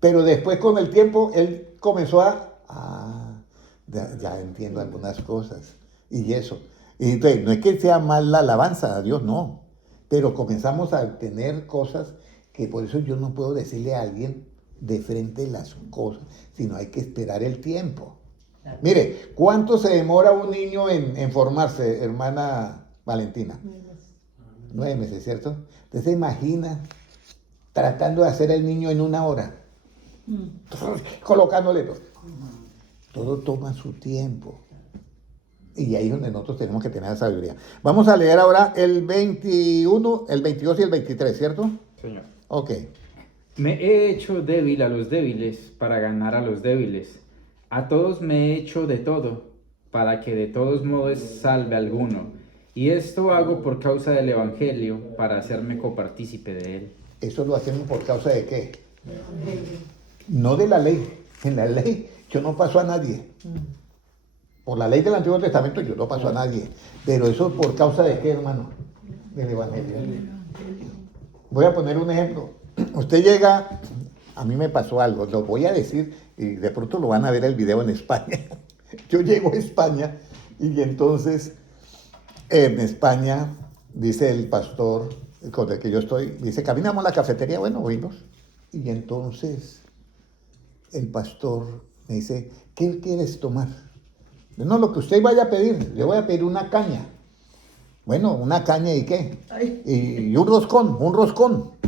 Pero después con el tiempo él comenzó a Ah, ya entiendo algunas cosas. Y eso. Y entonces, no es que sea mal la alabanza a Dios, no. Pero comenzamos a tener cosas que por eso yo no puedo decirle a alguien de frente las cosas, sino hay que esperar el tiempo. Mire, ¿cuánto se demora un niño en formarse, hermana Valentina? 9 meses, ¿cierto? Usted se imagina tratando de hacer el niño en 1 hora, colocándole todo. Todo toma su tiempo. Y ahí es donde nosotros tenemos que tener la sabiduría. Vamos a leer ahora el 21, el 22 y el 23, ¿cierto? Señor. Ok. Me he hecho débil a los débiles para ganar a los débiles. A todos me he hecho de todo, para que de todos modos salve a alguno. Y esto hago por causa del Evangelio, para hacerme copartícipe de él. ¿Eso lo hacemos por causa de qué? No de la ley. En la ley yo no paso a nadie. Por la ley del Antiguo Testamento yo no paso a nadie. Pero eso por causa de qué, hermano? Del Evangelio. Voy a poner un ejemplo. Usted llega, a mí me pasó algo, lo voy a decir y de pronto lo van a ver el video en España. Yo llego a España y entonces en España dice el pastor con el que yo estoy, dice, caminamos a la cafetería, bueno, oímos. Y entonces el pastor me dice, ¿qué quieres tomar? No, lo que usted vaya a pedir, yo voy a pedir una caña. Bueno, ¿una caña y qué? Y un roscón.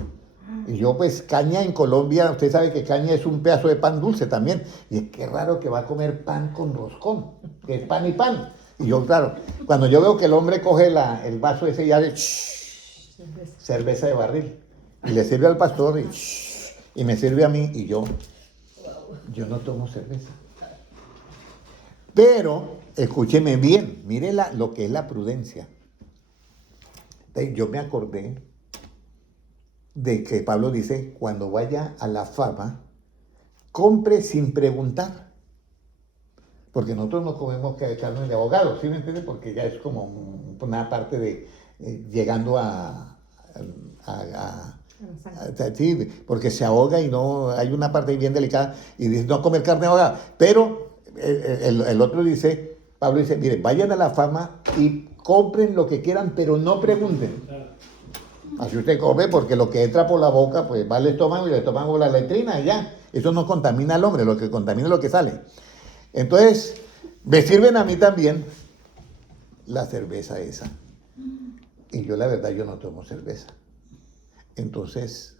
Y yo pues caña en Colombia, usted sabe que caña es un pedazo de pan dulce también. Y es que raro que va a comer pan con roscón, que es pan y pan. Y yo, claro, cuando yo veo que el hombre coge el vaso ese ya de cerveza de barril, y le sirve al pastor y me sirve a mí, y yo no tomo cerveza. Pero, escúcheme bien, mire lo que es la prudencia. Yo me acordé de que Pablo dice, cuando vaya a la fama, compre sin preguntar. Porque nosotros no comemos carne de abogado, ¿sí me entiende? Porque ya es como una parte de llegando sí, porque se ahoga y no, hay una parte bien delicada y dice no comer carne de abogado. Pero el otro dice, Pablo dice, mire, vayan a la fama y compren lo que quieran, pero no pregunten. Así usted come, porque lo que entra por la boca, pues va al estómago y el estómago la letrina y ya. Eso no contamina al hombre, lo que contamina es lo que sale. Entonces, me sirven a mí también la cerveza esa. Y yo la verdad, yo no tomo cerveza. Entonces,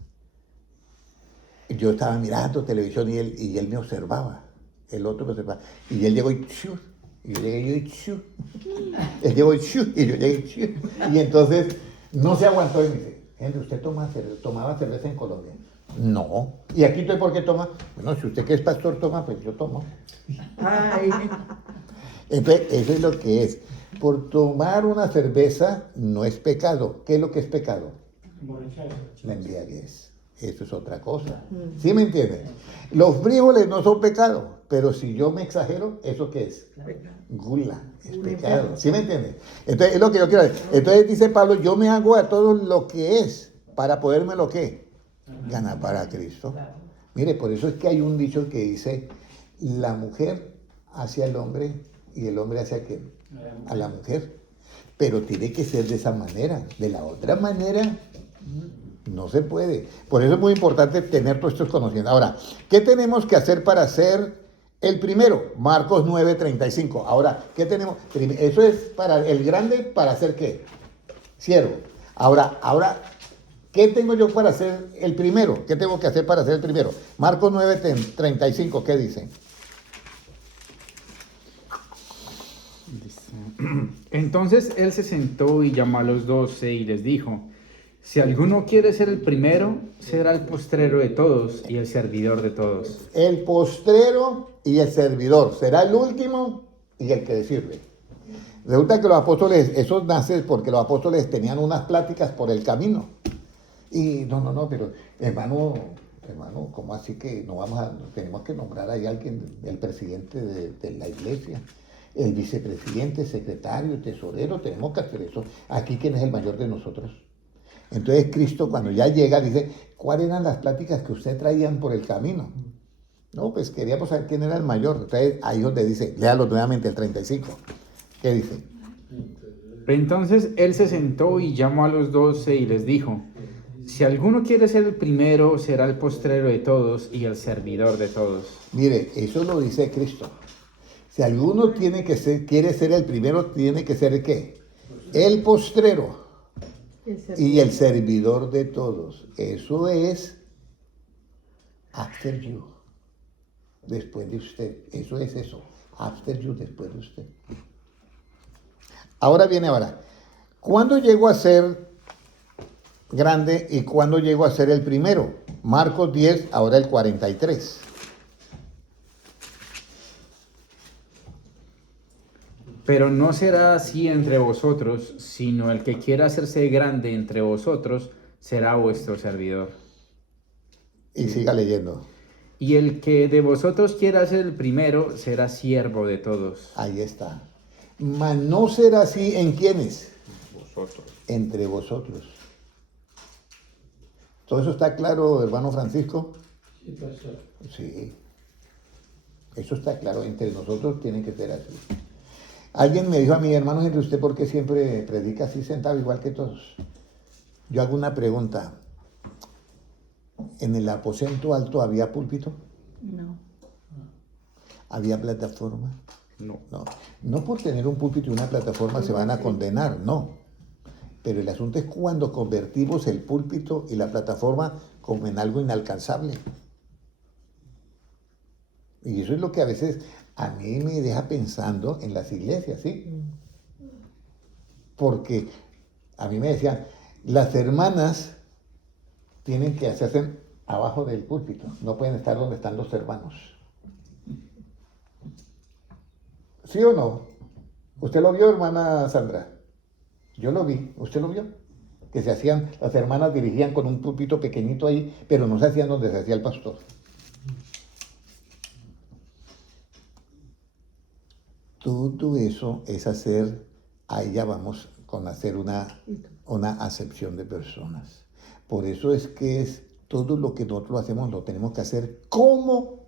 yo estaba mirando televisión y él me observaba. El otro me observaba. Y él llegó y ¡chu! Y yo llegué y ¡chu! Él llegó y ¡chu! Y yo llegué y ¡chu! Y entonces no se aguantó y me dice, Henry, ¿usted tomaba cerveza en Colombia? No. ¿Y aquí usted por qué toma? Bueno, si usted que es pastor toma, pues yo tomo. Ay. Entonces, eso es lo que es. Por tomar una cerveza no es pecado. ¿Qué es lo que es pecado? La embriaguez. Eso es otra cosa. ¿Sí me entienden? Los frijoles no son pecado, pero si yo me exagero, ¿eso qué es? Gula, es pecado. ¿Sí me entienden? Entonces, es lo que yo quiero decir. Entonces dice Pablo, yo me hago a todo lo que es para poderme lo que ganar para Cristo. Mire, por eso es que hay un dicho que dice, la mujer hacia el hombre y el hombre hacia quién, a la mujer. Pero tiene que ser de esa manera. De la otra manera no se puede. Por eso es muy importante tener todos estos conocimientos. Ahora, ¿qué tenemos que hacer para ser el primero? Marcos 9:35. Ahora, ¿qué tenemos? Eso es para el grande, ¿para hacer qué? Siervo. Ahora, ¿qué tengo yo para ser el primero? ¿Qué tengo que hacer para ser el primero? Marcos 9:35, ¿qué dice? Entonces él se sentó y llamó a los 12 y les dijo, si alguno quiere ser el primero, será el postrero de todos y el servidor de todos. El postrero y el servidor. Será el último y el que le sirve. Resulta que los apóstoles, eso nace porque los apóstoles tenían unas pláticas por el camino. Y no, pero hermano, ¿cómo así que tenemos que nombrar ahí a alguien, el presidente de la iglesia? El vicepresidente, secretario, tesorero, tenemos que hacer eso. Aquí, ¿quién es el mayor de nosotros? Entonces Cristo, cuando ya llega, dice, ¿cuáles eran las pláticas que ustedes traían por el camino? No, pues queríamos saber quién era el mayor. Entonces, ahí es donde dice, léalo nuevamente el 35. ¿Qué dice? Entonces él se sentó y llamó a los 12 y les dijo: si alguno quiere ser el primero, será el postrero de todos y el servidor de todos. Mire, eso lo dice Cristo. Si alguno quiere ser el primero, tiene que ser ¿el qué? El postrero y el servidor de todos. Eso es after you. Después de usted. Eso es eso. After you, después de usted. Ahora viene ahora. ¿Cuándo llegó a ser grande y cuándo llegó a ser el primero? Marcos 10, ahora el 43. Pero no será así entre vosotros, sino el que quiera hacerse grande entre vosotros será vuestro servidor. Y siga leyendo. Y el que de vosotros quiera ser el primero será siervo de todos. Ahí está. Mas no será así en quiénes. Vosotros. Entre vosotros. ¿Todo eso está claro, hermano Francisco? Sí, pastor. Sí. Eso está claro. Entre nosotros tiene que ser así. Alguien me dijo a mí, hermano Henry, ¿usted por qué siempre predica así sentado igual que todos? Yo hago una pregunta. ¿En el aposento alto había púlpito? No. ¿Había plataforma? No. No. No por tener un púlpito y una plataforma se van a condenar, no. Pero el asunto es cuando convertimos el púlpito y la plataforma como en algo inalcanzable. Y eso es lo que a veces a mí me deja pensando en las iglesias, ¿sí? Porque a mí me decían, las hermanas tienen que hacerse abajo del púlpito, no pueden estar donde están los hermanos. ¿Sí o no? ¿Usted lo vio, hermana Sandra? Yo lo vi, ¿usted lo vio? Que se hacían, las hermanas dirigían con un púlpito pequeñito ahí, pero no se hacían donde se hacía el pastor. Todo eso es hacer, ahí ya vamos con hacer una acepción de personas. Por eso es que es todo lo que nosotros hacemos lo tenemos que hacer como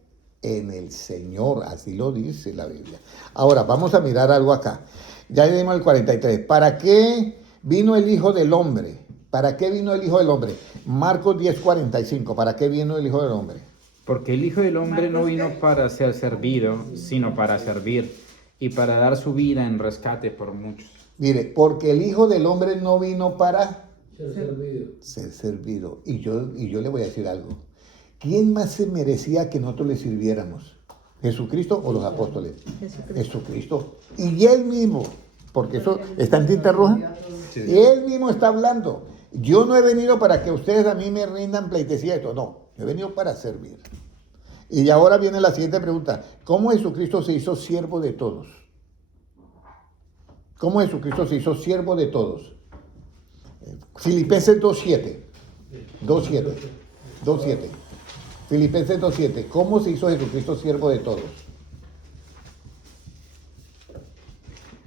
en el Señor, así lo dice la Biblia. Ahora, vamos a mirar algo acá. Ya leímos el 43. ¿Para qué vino el Hijo del Hombre? ¿Para qué vino el Hijo del Hombre? Marcos 10:45. ¿Para qué vino el Hijo del Hombre? Porque el Hijo del Hombre no vino para ser servido, sino para servir y para dar su vida en rescate por muchos. Mire, porque el Hijo del Hombre no vino para Ser servido. ser servido. Y yo le voy a decir algo. ¿Quién más se merecía que nosotros le sirviéramos? ¿Jesucristo o los apóstoles? Jesucristo. Y él mismo, porque eso está en tinta roja, él mismo está hablando. Yo no he venido para que ustedes a mí me rindan pleitesía esto, no, yo he venido para servir. Y ahora viene la siguiente pregunta. ¿Cómo Jesucristo se hizo siervo de todos? ¿Cómo Jesucristo se hizo siervo de todos? Filipenses 2:7. 2:7. Filipenses 2:7. ¿Cómo se hizo Jesucristo siervo de todos?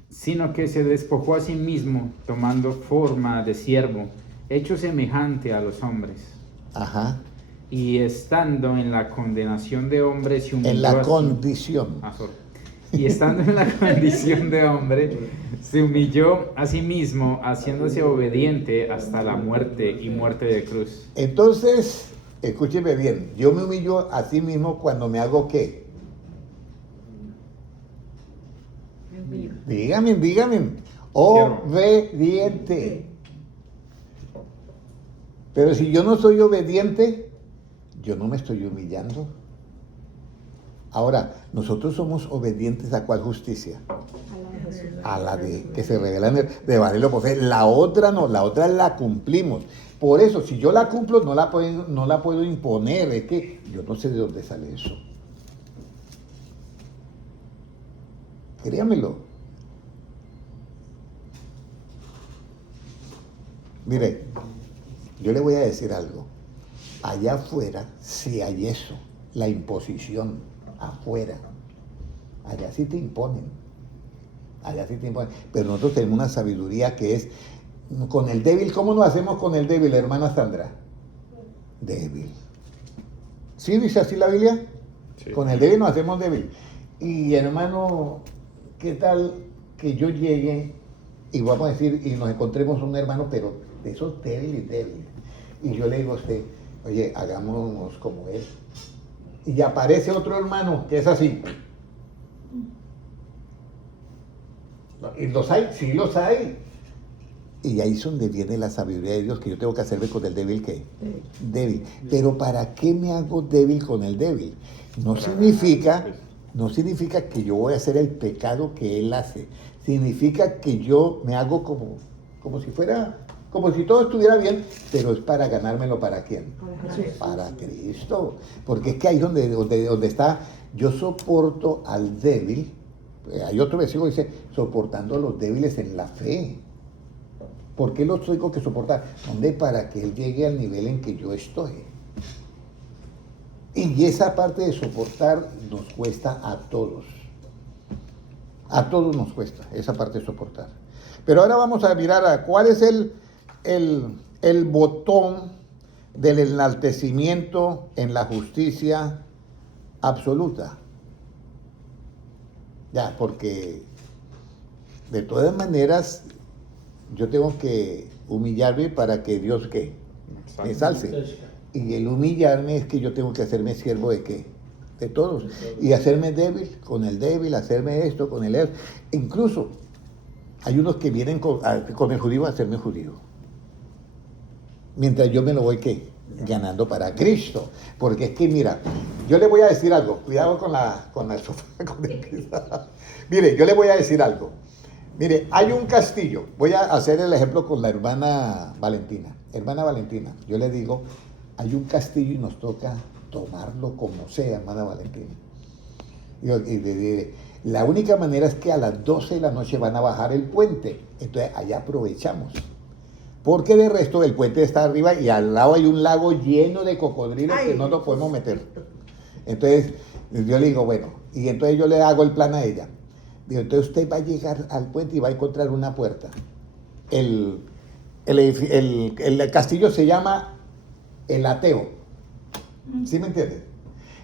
Sino que se despojó a sí mismo, tomando forma de siervo, hecho semejante a los hombres. Ajá. Y estando en la condenación de hombre, se humilló En la a sí- condición. Y estando en la condición de hombre, se humilló a sí mismo, haciéndose obediente hasta la muerte y muerte de cruz. Entonces, escúcheme bien, yo me humillo a sí mismo cuando me hago ¿qué? Dígame. Obediente. Pero si yo no soy obediente, yo no me estoy humillando. Ahora, nosotros somos obedientes ¿a cuál justicia? A la de que se revela de Evangelio por fe. La otra no, la otra la cumplimos. Por eso, si yo la cumplo, no la puedo imponer. Es que yo no sé de dónde sale eso. Créamelo. Mire, yo le voy a decir algo. Allá afuera sí hay eso, la imposición afuera. Allá sí te imponen. Pero nosotros tenemos una sabiduría que es con el débil. ¿Cómo nos hacemos con el débil, hermana Sandra? Débil. ¿Sí dice así la Biblia? Sí. Con el débil nos hacemos débil. Y hermano, ¿qué tal que yo llegue y vamos a decir, y nos encontremos un hermano, pero de esos débiles? Y yo le digo a usted, oye, hagámonos como él. Y aparece otro hermano que es así. ¿Y los hay? Sí, los hay. Y ahí es donde viene la sabiduría de Dios, que yo tengo que hacerme con el débil, ¿qué? Débil. Pero ¿para qué me hago débil con el débil? No significa que yo voy a hacer el pecado que él hace. Significa que yo me hago como si todo estuviera bien, pero es para ganármelo. ¿Para quién? Para Cristo. Porque es que ahí donde está, yo soporto al débil. Hay otro versículo que dice, soportando a los débiles en la fe. ¿Por qué los tengo que soportar? ¿Dónde? Para que él llegue al nivel en que yo estoy. Y esa parte de soportar nos cuesta a todos. A todos nos cuesta esa parte de soportar. Pero ahora vamos a mirar a cuál es el botón del enaltecimiento en la justicia absoluta. Ya, porque de todas maneras yo tengo que humillarme para que Dios, ¿qué? Me salce. Y el humillarme es que yo tengo que hacerme siervo de ¿qué? De todos. Y hacerme débil con el débil, hacerme esto con el esto. Incluso hay unos que vienen con el judío a hacerme judío. Mientras yo me lo voy, ¿qué? Ganando para Cristo. Porque es que, mira, yo le voy a decir algo. Cuidado con el sofá. Mire, yo le voy a decir algo. Mire, hay un castillo. Voy a hacer el ejemplo con la hermana Valentina. Hermana Valentina, yo le digo, hay un castillo y nos toca tomarlo como sea, hermana Valentina. Y le diré, la única manera es que a las 12 de la noche van a bajar el puente. Entonces, allá aprovechamos. Porque de resto el puente está arriba y al lado hay un lago lleno de cocodrilos que no nos podemos meter. Entonces, yo le digo, bueno, y entonces yo le hago el plan a ella. Digo, entonces usted va a llegar al puente y va a encontrar una puerta. El castillo se llama El Ateo. ¿Sí me entiendes?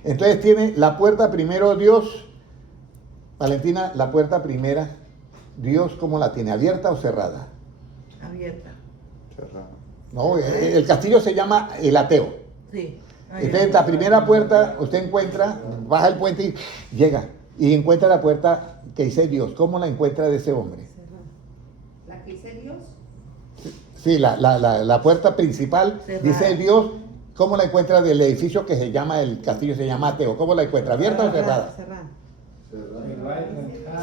Entonces tiene la puerta primero Dios. Valentina, la puerta primera, Dios, ¿cómo la tiene? ¿Abierta o cerrada? Abierta. No, el castillo se llama El Ateo. Sí. Entonces, la primera puerta, usted encuentra, baja el puente y llega. Y encuentra la puerta que dice Dios. ¿Cómo la encuentra de ese hombre? ¿La que dice Dios? Sí, la puerta principal Cerrada. dice Dios. ¿Cómo la encuentra del edificio que se llama, el castillo se llama Ateo? ¿Cómo la encuentra? ¿Abierta o cerrada? Cerrada.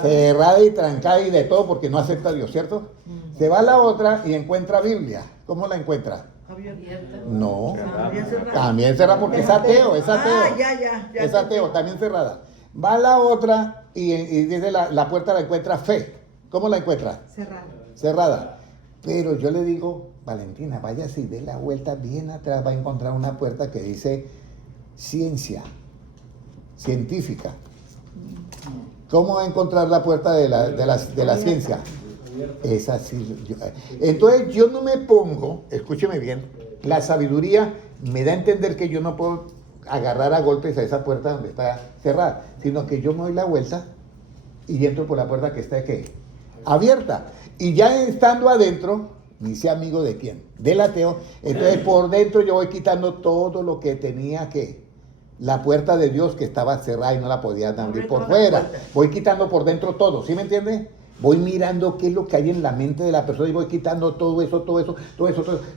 Cerrada y trancada y de todo porque no acepta a Dios, ¿cierto? Se va a la otra y encuentra Biblia. ¿Cómo la encuentra? Abierta. No, También cerrada. también cerrada porque es ateo, es ateo. Ah, ya. Es ateo, también cerrada. Va a la otra y dice la puerta la encuentra fe. ¿Cómo la encuentra? Cerrada. Cerrada. Pero yo le digo, Valentina, vaya si dé la vuelta bien atrás, va a encontrar una puerta que dice ciencia, científica. ¿Cómo va a encontrar la puerta de la ciencia? Es así. Entonces yo no me pongo, escúcheme bien, la sabiduría me da a entender que yo no puedo agarrar a golpes a esa puerta donde está cerrada, sino que yo me doy la vuelta y entro por la puerta que está ¿qué? Abierta. Y ya estando adentro, me hice amigo de quién? Del ateo. Entonces por dentro yo voy quitando todo lo que tenía que la puerta de Dios que estaba cerrada y no la podía abrir por fuera. Voy quitando por dentro todo, ¿sí me entiende? Voy mirando qué es lo que hay en la mente de la persona y voy quitando todo eso.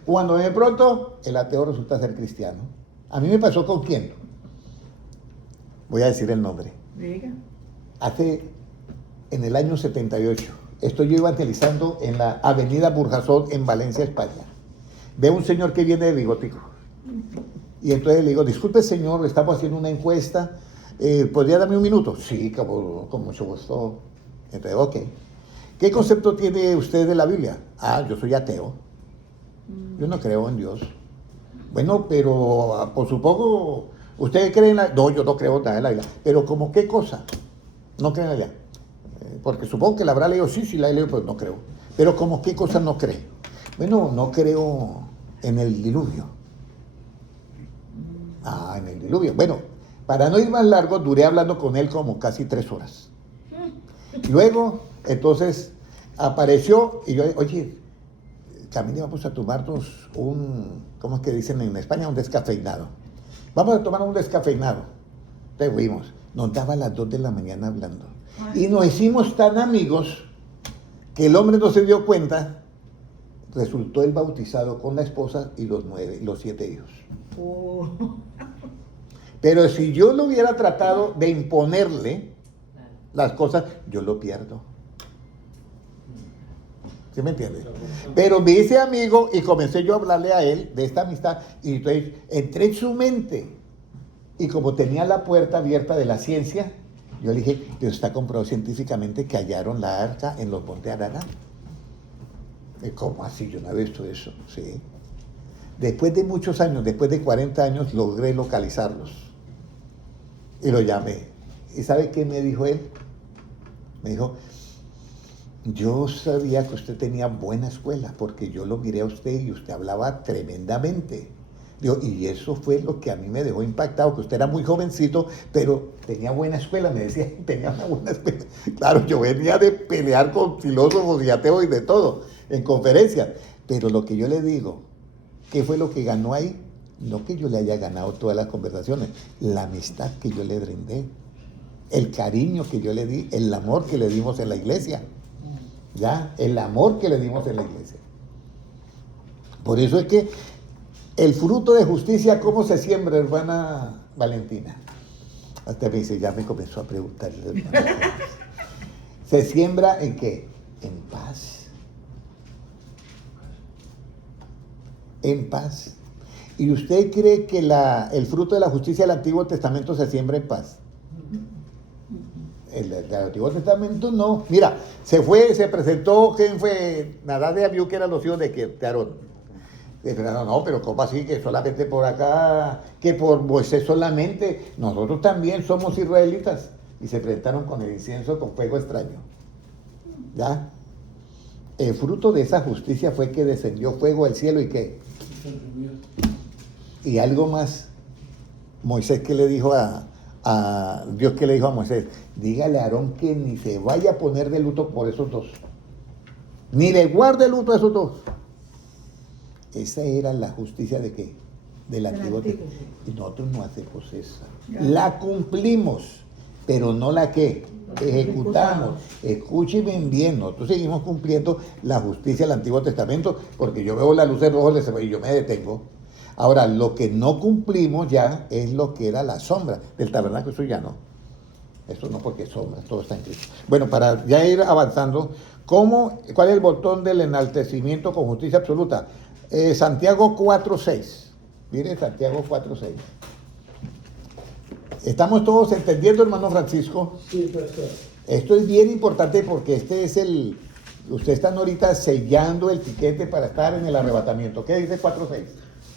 Cuando de pronto el ateo resulta ser cristiano. A mí me pasó con quién. Voy a decir el nombre. Diga. En el año 78, estoy yo evangelizando en la avenida Burjasot en Valencia, España. Veo un señor que viene de bigotico. Y entonces le digo, disculpe señor, le estamos haciendo una encuesta, ¿podría darme un minuto? Sí, con mucho gusto. Entonces, ok. ¿Qué concepto tiene usted de la Biblia? Ah, yo soy ateo. Yo no creo en Dios. Bueno, pero por supongo, ¿usted cree en la...? No, yo no creo nada en la Biblia. Pero ¿cómo qué cosa? No creo en la Biblia. Porque supongo que la habrá leído, sí, la he leído, pero no creo. Pero ¿cómo qué cosa no cree? Bueno, no creo en el diluvio. Ah, en el diluvio. Bueno, Para no ir más largo, duré hablando con él como casi 3 horas. Luego, entonces, apareció y yo, oye, también vamos a tomarnos ¿cómo es que dicen en España? Un descafeinado. Vamos a tomar un descafeinado. Entonces fuimos. Nos daba a las 2 de la mañana hablando. Y nos hicimos tan amigos que el hombre no se dio cuenta. Resultó él bautizado con la esposa y los 7 hijos. Oh. Pero si yo lo hubiera tratado de imponerle las cosas, yo lo pierdo. ¿Sí me entiendes? Pero me hice amigo y comencé yo a hablarle a él de esta amistad. Y entonces entré en su mente. Y como tenía la puerta abierta de la ciencia, yo le dije, pero está comprobado científicamente que hallaron la arca en los montes Ararat. ¿Cómo así? Yo no había visto eso. Sí. Después de muchos años, después de 40 años, logré localizarlos. Y lo llamé. ¿Y sabe qué me dijo él? Me dijo, yo sabía que usted tenía buena escuela, porque yo lo miré a usted y usted hablaba tremendamente. Digo, y eso fue lo que a mí me dejó impactado, que usted era muy jovencito, pero tenía buena escuela, me decía, tenía una buena escuela. Claro, yo venía de pelear con filósofos y ateos y de todo, en conferencias. Pero lo que yo le digo, ¿qué fue lo que ganó ahí? No que yo le haya ganado todas las conversaciones, la amistad que yo le brindé, el cariño que yo le di, el amor que le dimos en la iglesia. ¿Ya? El amor que le dimos en la iglesia. Por eso es que el fruto de justicia, ¿cómo se siembra, hermana Valentina? Hasta me dice, ya me comenzó a preguntar. ¿Se siembra en qué? En paz. En paz. ¿Y usted cree que el fruto de la justicia del Antiguo Testamento se siembra en paz? El Antiguo Testamento no. Mira, se presentó, ¿quién fue? Nadab de Abiú, que eran los hijos de Aarón. No, pero ¿cómo así? Que solamente por acá, que por Moisés solamente, nosotros también somos israelitas. Y se presentaron con el incienso con fuego extraño. ¿Ya? El fruto de esa justicia fue que descendió fuego del cielo y ¿qué? Y algo más. Moisés, que le dijo a Dios, que le dijo a Moisés, dígale a Aarón que ni se vaya a poner de luto por esos dos, ni le guarde luto a esos dos. Esa era la justicia de qué, del Antiguo Testamento. Y nosotros no hacemos esa, la cumplimos, pero no la que ejecutamos. Escúchenme bien, nosotros seguimos cumpliendo la justicia del Antiguo Testamento, porque yo veo la luz en rojo y yo me detengo. Ahora, lo que no cumplimos ya es lo que era la sombra del tabernáculo, eso ya no. Eso no, porque es sombra, todo está en Cristo. Bueno, para ya ir avanzando, ¿cuál es el botón del enaltecimiento con justicia absoluta? Santiago 4:6. Miren, Santiago 4:6. ¿Estamos todos entendiendo, hermano Francisco? Sí, pastor. Esto es bien importante porque ustedes están ahorita sellando el tiquete para estar en el arrebatamiento. ¿Qué dice 4:6?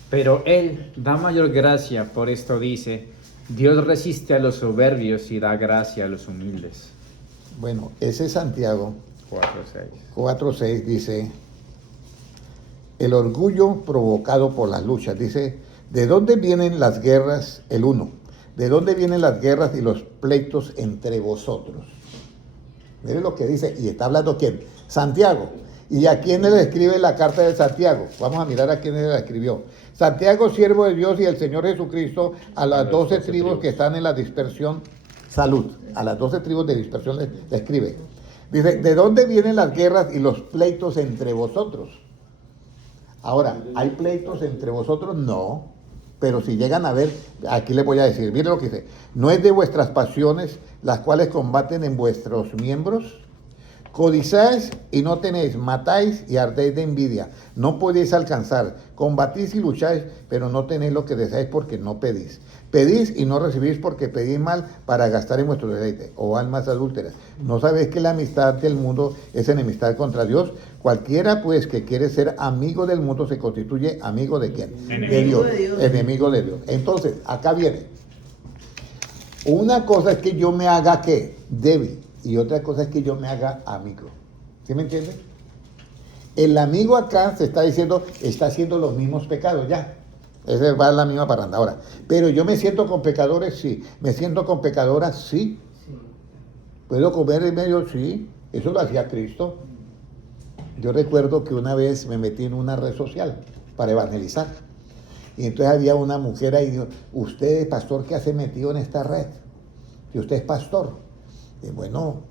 Pero Él da mayor gracia, por esto dice, Dios resiste a los soberbios y da gracia a los humildes. Bueno, ese Santiago 4:6 dice, el orgullo provocado por las luchas. Dice, ¿de dónde vienen las guerras? El 1. ¿De dónde vienen las guerras y los pleitos entre vosotros? Miren lo que dice, y está hablando ¿quién? Santiago. ¿Y a quién le escribe la carta de Santiago? Vamos a mirar a quién le la escribió. Santiago, siervo de Dios y del Señor Jesucristo, a las 12 tribus que están en la dispersión, salud. A las 12 tribus de dispersión le escribe. Dice, ¿de dónde vienen las guerras y los pleitos entre vosotros? Ahora, ¿hay pleitos entre vosotros? No. Pero si llegan a ver, aquí les voy a decir, miren lo que dice. ¿No es de vuestras pasiones las cuales combaten en vuestros miembros? Codiciáis y no tenéis, matáis y ardéis de envidia, no podéis alcanzar, combatís y lucháis, pero no tenéis lo que deseáis porque no pedís. Pedís y no recibís porque pedís mal para gastar en vuestro deleite, o almas adúlteras. ¿No sabéis que la amistad del mundo es enemistad contra Dios? Cualquiera pues que quiere ser amigo del mundo se constituye amigo de ¿quién? Enemigo de Dios. Enemigo de Dios. Entonces, acá viene. Una cosa es que yo me haga ¿qué? Débil. Y otra cosa es que yo me haga amigo. ¿Sí me entienden? El amigo acá se está diciendo, está haciendo los mismos pecados ya. Esa va la misma parranda. Ahora, pero yo me siento con pecadores, sí. Me siento con pecadoras, sí. Sí. ¿Puedo comer en medio? Sí. Eso lo hacía Cristo. Yo recuerdo que una vez me metí en una red social para evangelizar. Y entonces había una mujer ahí y dijo, usted, pastor, ¿qué hace metido en esta red? Si usted es pastor. Y bueno,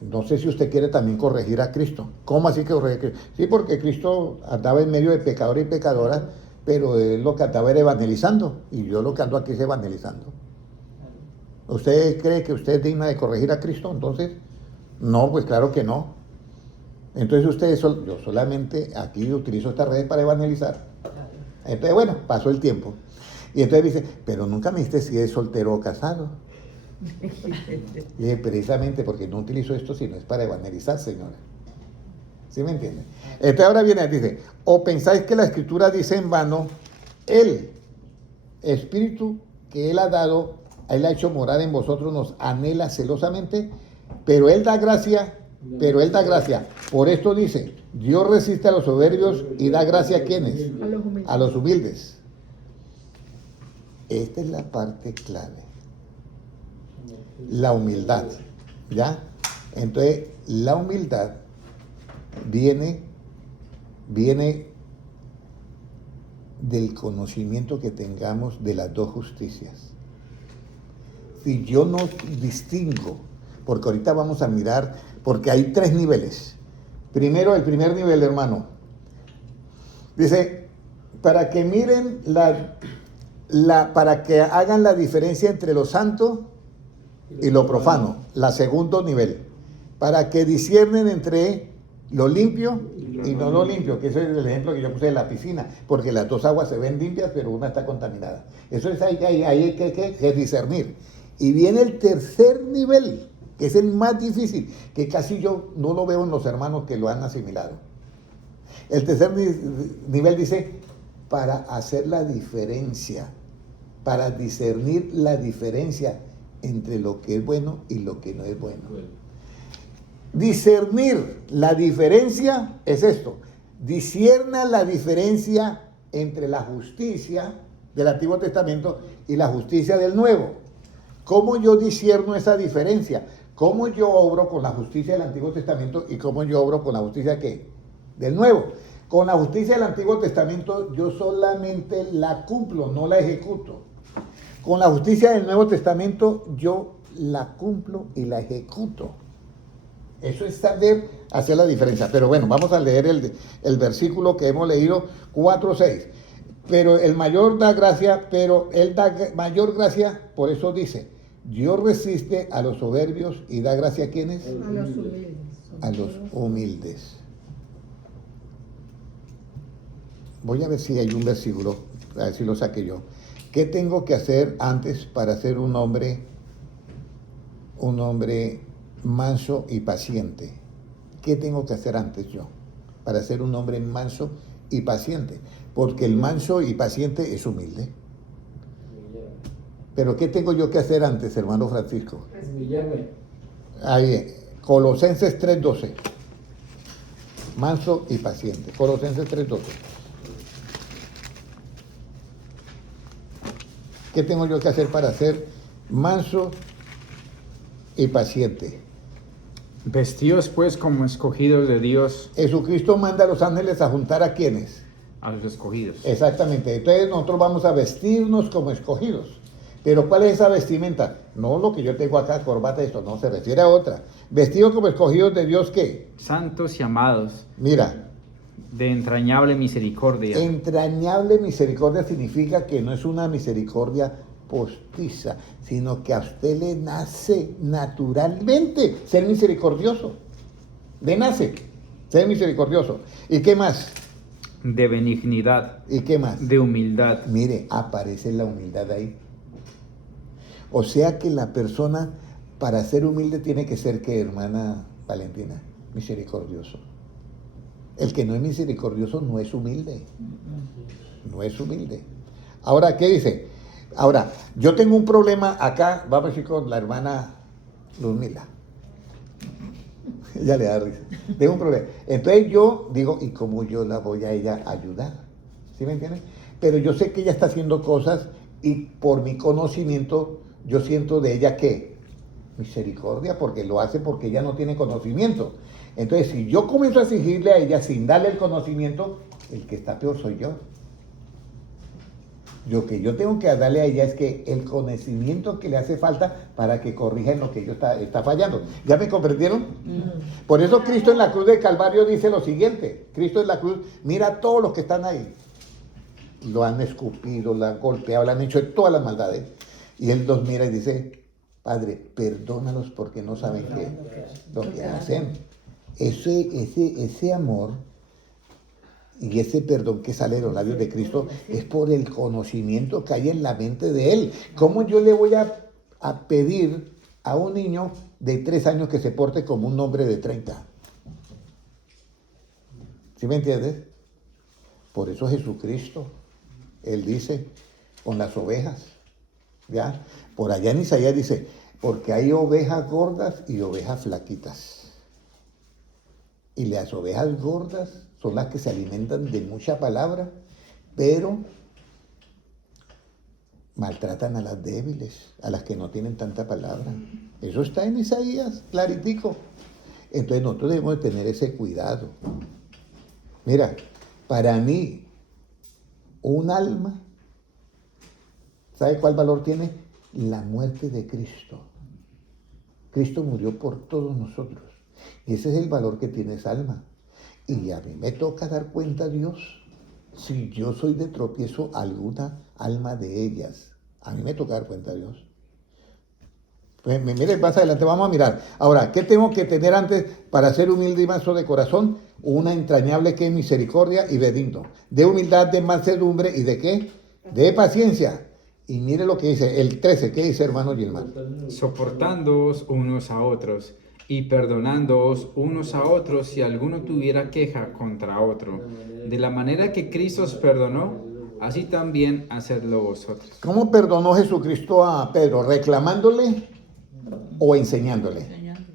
no sé si usted quiere también corregir a Cristo. ¿Cómo así que corregir a Cristo? Sí, porque Cristo andaba en medio de pecadores y pecadoras, pero él lo que andaba era evangelizando. Y yo lo que ando aquí es evangelizando. ¿Usted cree que usted es digna de corregir a Cristo? Entonces, no, pues claro que no. Entonces yo solamente aquí utilizo esta red para evangelizar. Entonces, bueno, pasó el tiempo. Y entonces dice, pero nunca me dijiste si es soltero o casado. Y dije, precisamente porque no utilizo esto si no es para evangelizar, señora. ¿Sí me entiende? Entonces ahora viene, dice, o pensáis que la Escritura dice en vano, el Espíritu que Él ha dado, Él ha hecho morar en vosotros, nos anhela celosamente, pero Él da gracia. Por esto dice, Dios resiste a los soberbios y da gracia a quienes, A los humildes. a los humildes. Esta es la parte clave, la humildad, ¿ya? Entonces, la humildad viene del conocimiento que tengamos de las dos justicias. Si yo no distingo, porque ahorita vamos a mirar, porque hay 3 niveles. Primero, el primer nivel, hermano, dice, para que miren para que hagan la diferencia entre lo santo y lo profano. La segundo nivel, para que disciernen entre lo limpio y no lo limpio, que ese es el ejemplo que yo puse de la piscina, porque las dos aguas se ven limpias, pero una está contaminada. Eso es ahí hay que discernir. Y viene el tercer nivel, que es el más difícil, que casi yo no lo veo en los hermanos que lo han asimilado. El tercer nivel dice, para hacer la diferencia, para discernir la diferencia entre lo que es bueno y lo que no es bueno. Discernir la diferencia es esto. Discierna la diferencia entre la justicia del Antiguo Testamento y la justicia del Nuevo. ¿Cómo yo discierno esa diferencia? ¿Cómo yo obro con la justicia del Antiguo Testamento y cómo yo obro con la justicia ¿qué? Del Nuevo? Con la justicia del Antiguo Testamento yo solamente la cumplo, no la ejecuto. Con la justicia del Nuevo Testamento yo la cumplo y la ejecuto. Eso es saber hacer la diferencia. Pero bueno, vamos a leer el versículo que hemos leído, 4:6. Pero el mayor da gracia, pero Él da mayor gracia, por eso dice, Dios resiste a los soberbios y da gracia a quienes? A los humildes. A los humildes. Voy a ver si hay un versículo, a ver si lo saqué yo. ¿Qué tengo que hacer antes para ser un hombre manso y paciente? ¿Qué tengo que hacer antes yo para ser un hombre manso y paciente? Porque el manso y paciente es humilde. Pero ¿qué tengo yo que hacer antes, hermano Francisco? Humillarme. Ahí, Colosenses 3:12. Manso y paciente. Colosenses 3:12. ¿Qué tengo yo que hacer para ser manso y paciente? Vestidos pues como escogidos de Dios, Jesucristo manda a los ángeles a juntar a quienes. a los escogidos. Exactamente. Entonces nosotros vamos a vestirnos como escogidos. Pero ¿cuál es esa vestimenta? No lo que yo tengo acá, corbata, esto, no, se refiere a otra. Vestidos como escogidos de Dios, ¿qué? Santos y amados, Mira, de entrañable misericordia. entrañable misericordia significa que no es una misericordia postiza, sino que a usted le nace naturalmente ser misericordioso. Le nace ser misericordioso. ¿Y qué más? De benignidad, ¿Y qué más? de humildad. Mire, aparece la humildad ahí. O sea que la persona, para ser humilde, tiene que ser, ¿qué, hermana Valentina? Misericordioso. El que no es misericordioso no es humilde. No es humilde. Ahora, ¿qué dice? Ahora, yo tengo un problema acá, vamos a decir con la hermana Luzmila. Ella le da risa. Tengo un problema. Entonces yo digo, ¿y cómo yo la voy a ella ayudar? ¿Sí me entienden? pero yo sé que ella está haciendo cosas y por mi conocimiento yo siento de ella que misericordia, porque lo hace porque ella no tiene conocimiento. Entonces, si yo comienzo a exigirle a ella sin darle el conocimiento, el que está peor soy yo. Lo que yo tengo que darle a ella es que el conocimiento que le hace falta para que corrija en lo que ella está fallando. ¿Ya me comprendieron? Por eso Cristo en la cruz del Calvario dice lo siguiente. Cristo en la cruz, mira a todos los que están ahí. Lo han escupido, lo han golpeado, le han hecho todas las maldades. Y Él los mira y dice, Padre, perdónalos porque no saben lo que hacen. Ese amor y ese perdón que sale de los labios de Cristo es por el conocimiento que hay en la mente de Él. ¿Cómo yo le voy a pedir a un niño de 3 años que se porte como un hombre de 30? ¿Sí me entiendes? Por eso Jesucristo, Él dice, con las ovejas, ¿ya? Por allá en Isaías dice, porque hay ovejas gordas y ovejas flaquitas. Y las ovejas gordas son las que se alimentan de mucha palabra, pero maltratan a las débiles, a las que no tienen tanta palabra. Eso está en Isaías, claritico. Entonces nosotros debemos de tener ese cuidado. Mira, para mí, un alma, ¿sabe cuál valor tiene? La muerte de Cristo. Cristo murió por todos nosotros. Y ese es el valor que tiene esa alma. Y a mí me toca dar cuenta a Dios si yo soy de tropiezo alguna alma de ellas. A mí me toca dar cuenta a Dios. Pues, miren, más adelante vamos a mirar. Ahora, ¿qué tengo que tener antes para ser humilde y manso de corazón? Una entrañable que es misericordia y benigno. De humildad, de mansedumbre y de ¿qué? De paciencia. Y mire lo que dice el 13. ¿Qué dice, hermano Gilmar? Soportándoos unos a otros y perdonándoos unos a otros si alguno tuviera queja contra otro. De la manera que Cristo os perdonó, así también hacedlo vosotros. ¿Cómo perdonó Jesucristo a Pedro? ¿Reclamándole o enseñándole? Enseñándole.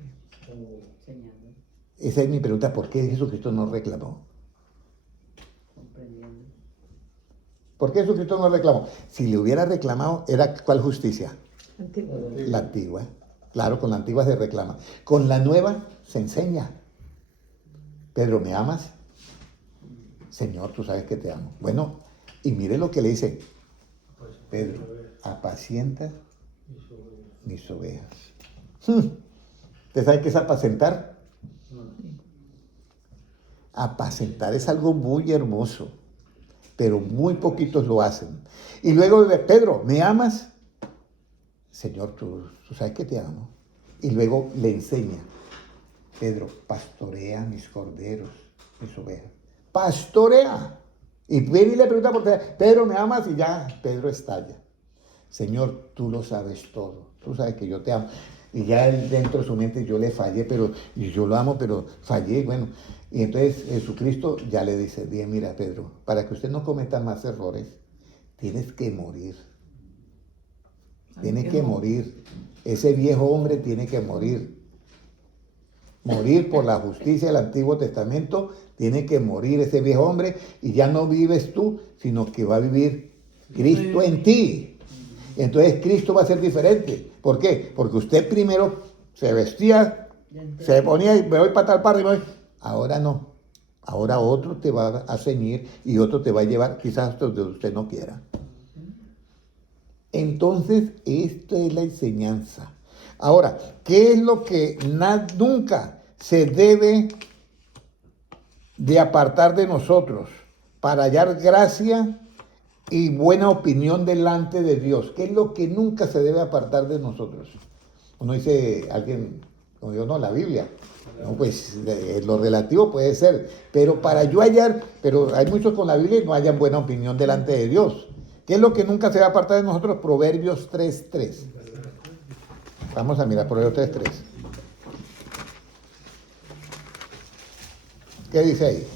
Esa es mi pregunta. ¿Por qué Jesucristo no reclamó? ¿Por qué Jesucristo no reclamó? Si le hubiera reclamado, ¿era cuál justicia? Antiguo. La antigua. Claro, con la antigua se reclama. Con la nueva se enseña. Pedro, ¿me amas? Señor, tú sabes que te amo. Bueno, y mire lo que le dice. Pedro, apacienta mis ovejas. ¿Usted sabe qué es apacentar? Apacentar es algo muy hermoso, pero muy poquitos lo hacen. Y luego de Pedro, ¿me amas? Señor, tú sabes que te amo. Y luego le enseña, Pedro, pastorea mis corderos, mis ovejas. Pastorea. Y viene y le pregunta por Pedro, ¿me amas? Y ya Pedro estalla. Señor, tú lo sabes todo. Tú sabes que yo te amo. Y ya dentro de su mente yo le fallé, y yo lo amo, pero fallé, bueno. Y entonces Jesucristo ya le dice, bien, mira Pedro, para que usted no cometa más errores, tienes que morir. Tiene que morir. Ese viejo hombre tiene que morir. Morir por la justicia del Antiguo Testamento, tiene que morir ese viejo hombre y ya no vives tú, sino que va a vivir Cristo en ti. Entonces Cristo va a ser diferente. ¿Por qué? Porque usted primero se vestía, se ponía y me voy para tal parte y me voy. Ahora no. Ahora otro te va a ceñir y otro te va a llevar quizás hasta donde usted no quiera. Entonces, esta es la enseñanza. Ahora, ¿qué es lo que nunca se debe de apartar de nosotros para hallar gracia y buena opinión delante de Dios? ¿Qué es lo que nunca se debe apartar de nosotros? Uno dice, alguien, como yo, no, la Biblia. No, pues lo relativo puede ser, pero para yo hallar, pero hay muchos con la Biblia y no hallan buena opinión delante de Dios. ¿Qué es lo que nunca se va a apartar de nosotros? Proverbios 3:3. Vamos a mirar Proverbios 3:3. ¿Qué dice ahí?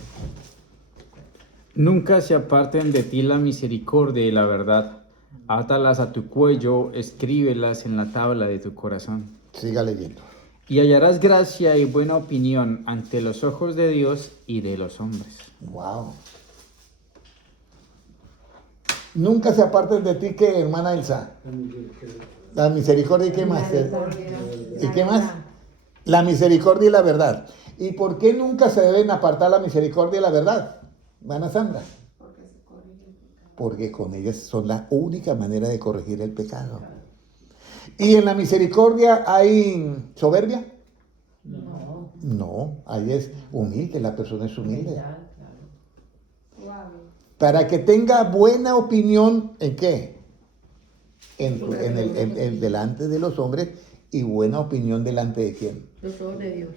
Nunca se aparten de ti la misericordia y la verdad. Átalas a tu cuello, escríbelas en la tabla de tu corazón. Siga leyendo. Y hallarás gracia y buena opinión ante los ojos de Dios y de los hombres. Wow. Nunca se aparten de ti, ¿qué, hermana Elsa? La misericordia y qué más. ¿Y qué más? La misericordia y la verdad. ¿Y por qué nunca se deben apartar la misericordia y la verdad, hermana Sandra? Porque se corrige el pecado. Porque con ellas son la única manera de corregir el pecado. ¿Y en la misericordia hay soberbia? No. No, ahí es humilde, la persona es humilde. Humildad, claro. Suave. Para que tenga buena opinión, ¿en qué? En delante de los hombres, y buena opinión delante de quién. Los ojos de Dios.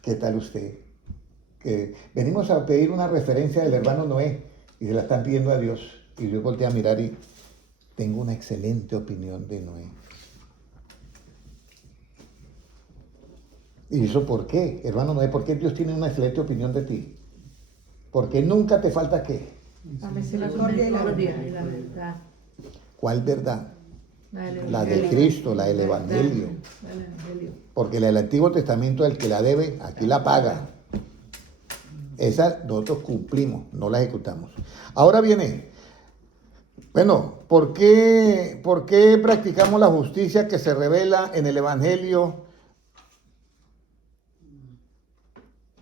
¿Qué tal usted? Que venimos a pedir una referencia del hermano Noé y se la están pidiendo a Dios. Y Dios voltea a mirar y tengo una excelente opinión de Noé. ¿Y eso por qué, hermano Noé? ¿Por qué Dios tiene una excelente opinión de ti? Porque nunca te falta qué. La misericordia y la verdad. ¿Cuál verdad? del La de Evangelio. Cristo, la del Evangelio. El Evangelio. Porque la del Antiguo Testamento, el que la debe, aquí la paga. Esa nosotros cumplimos, no la ejecutamos. Ahora viene, bueno, ¿por qué practicamos la justicia que se revela en el Evangelio?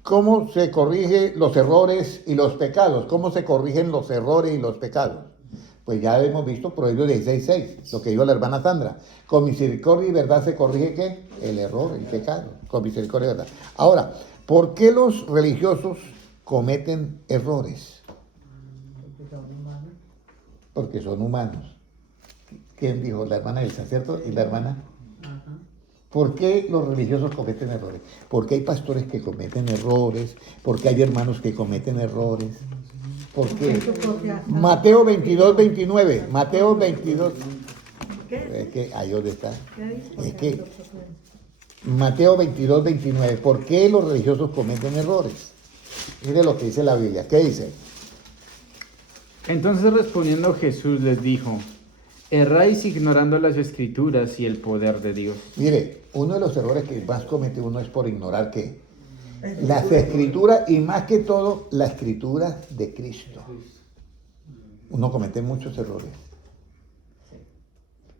¿Cómo se corrigen los errores y los pecados? ¿Cómo se corrigen los errores y los pecados? Pues ya hemos visto Proverbios 16:6, lo que dijo la hermana Sandra. Con misericordia y verdad se corrige ¿qué? El error, el pecado. Con misericordia y verdad. Ahora, ¿por qué los religiosos cometen errores? Porque son humanos. Porque son humanos. ¿Quién dijo? La hermana Elsa, ¿cierto? ¿Y la hermana? Ajá. ¿Por qué los religiosos cometen errores? Porque hay pastores que cometen errores, porque hay hermanos que cometen errores. ¿Por qué? Mateo 22:29. Mateo 22. ¿Qué? Es que ahí donde está. ¿Qué dice? Es que Mateo 22:29. ¿Por qué los religiosos cometen errores? Mire lo que dice la Biblia. ¿Qué dice? Entonces respondiendo Jesús les dijo, erráis ignorando las escrituras y el poder de Dios. Mire, uno de los errores que más comete uno es por ignorar que las escrituras y más que todo la escritura de Cristo. Uno comete muchos errores.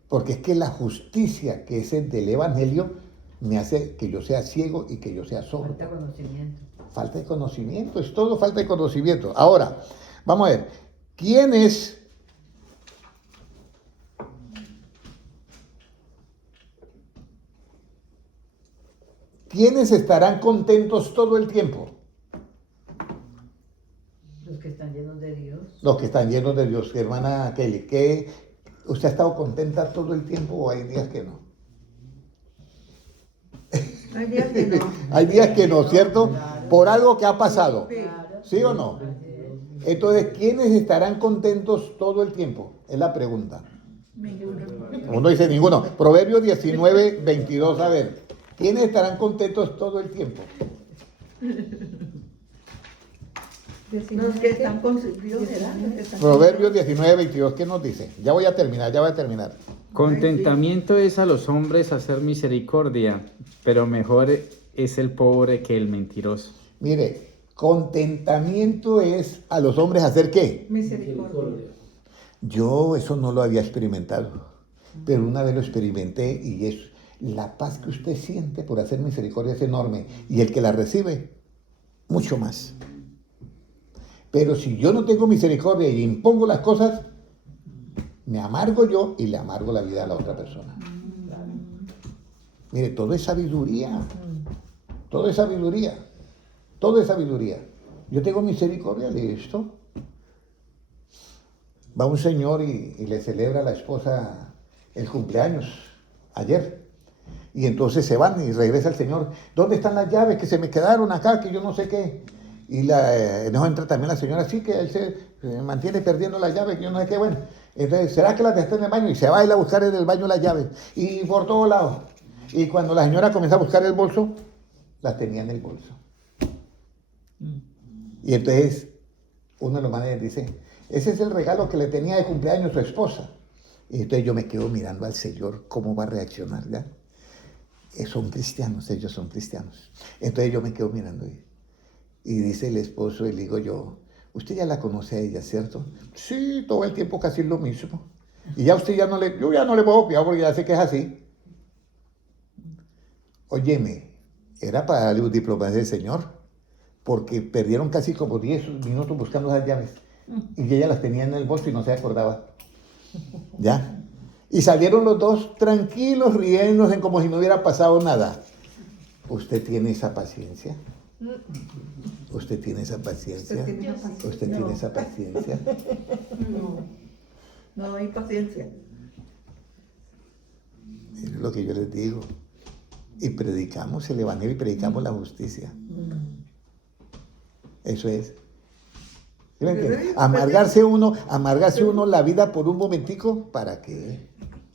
Porque es que la justicia que es el del Evangelio me hace que yo sea ciego y que yo sea sordo. Falta conocimiento. Falta de conocimiento, es todo falta de conocimiento. Ahora, vamos a ver, ¿quiénes estarán contentos todo el tiempo? Los que están llenos de Dios. Los que están llenos de Dios. Hermana Kelly, ¿qué? ¿Usted ha estado contenta todo el tiempo o hay días que no? Hay días que no. Hay días que no, ¿cierto? Por algo que ha pasado. Sí. ¿Sí o no? Entonces, ¿quiénes estarán contentos todo el tiempo? Es la pregunta. Uno dice ninguno. Proverbios 19:22, a ver. ¿Quiénes estarán contentos todo el tiempo? Los que están con Dios, ¿verdad? Los que están con Proverbios 19:22, ¿qué nos dice? Ya voy a terminar. Contentamiento es a los hombres hacer misericordia, pero mejor es el pobre que el mentiroso. Mire, contentamiento es a los hombres hacer ¿qué? misericordia. Yo eso no lo había experimentado, pero una vez lo experimenté y es la paz que usted siente por hacer misericordia es enorme y el que la recibe, mucho más. Pero si yo no tengo misericordia y impongo las cosas, me amargo yo y le amargo la vida a la otra persona. Mire, todo es sabiduría. Todo es sabiduría. Todo es sabiduría. Yo tengo misericordia de esto. Va un señor y le celebra a la esposa el cumpleaños ayer. Y entonces se van y regresa el señor. ¿Dónde están las llaves que se me quedaron acá? Que yo no sé qué. Y no entra también la señora, sí, que él se mantiene perdiendo las llaves, que yo no sé qué. Bueno, entonces, ¿será que las dejé en el baño? Y se va a ir a buscar en el baño las llaves. Y por todos lados. Y cuando la señora comienza a buscar el bolso, las tenía en el bolso. Y entonces, uno de los managers dice, ese es el regalo que le tenía de cumpleaños su esposa. Y entonces yo me quedo mirando al Señor cómo va a reaccionar, ¿ya? Son cristianos, ellos son cristianos. Entonces yo me quedo mirando y dice el esposo y le digo yo, Usted ya la conoce a ella, ¿cierto? Sí, todo el tiempo casi lo mismo. Y ya usted yo ya no le puedo copiar porque ya sé que es así. Óyeme, era para darle un diploma del Señor, porque perdieron casi como 10 minutos buscando esas llaves. Y ella las tenía en el bolso y no se acordaba. ¿Ya? Y salieron los dos tranquilos, riéndose como si no hubiera pasado nada. ¿Usted tiene esa paciencia? ¿Usted tiene esa paciencia? ¿Usted tiene esa paciencia? No hay paciencia. Es lo que yo les digo. Y predicamos el evangelio y predicamos la justicia. Eso es. ¿Sí me entiende? Amargarse uno la vida por un momentico, ¿para qué?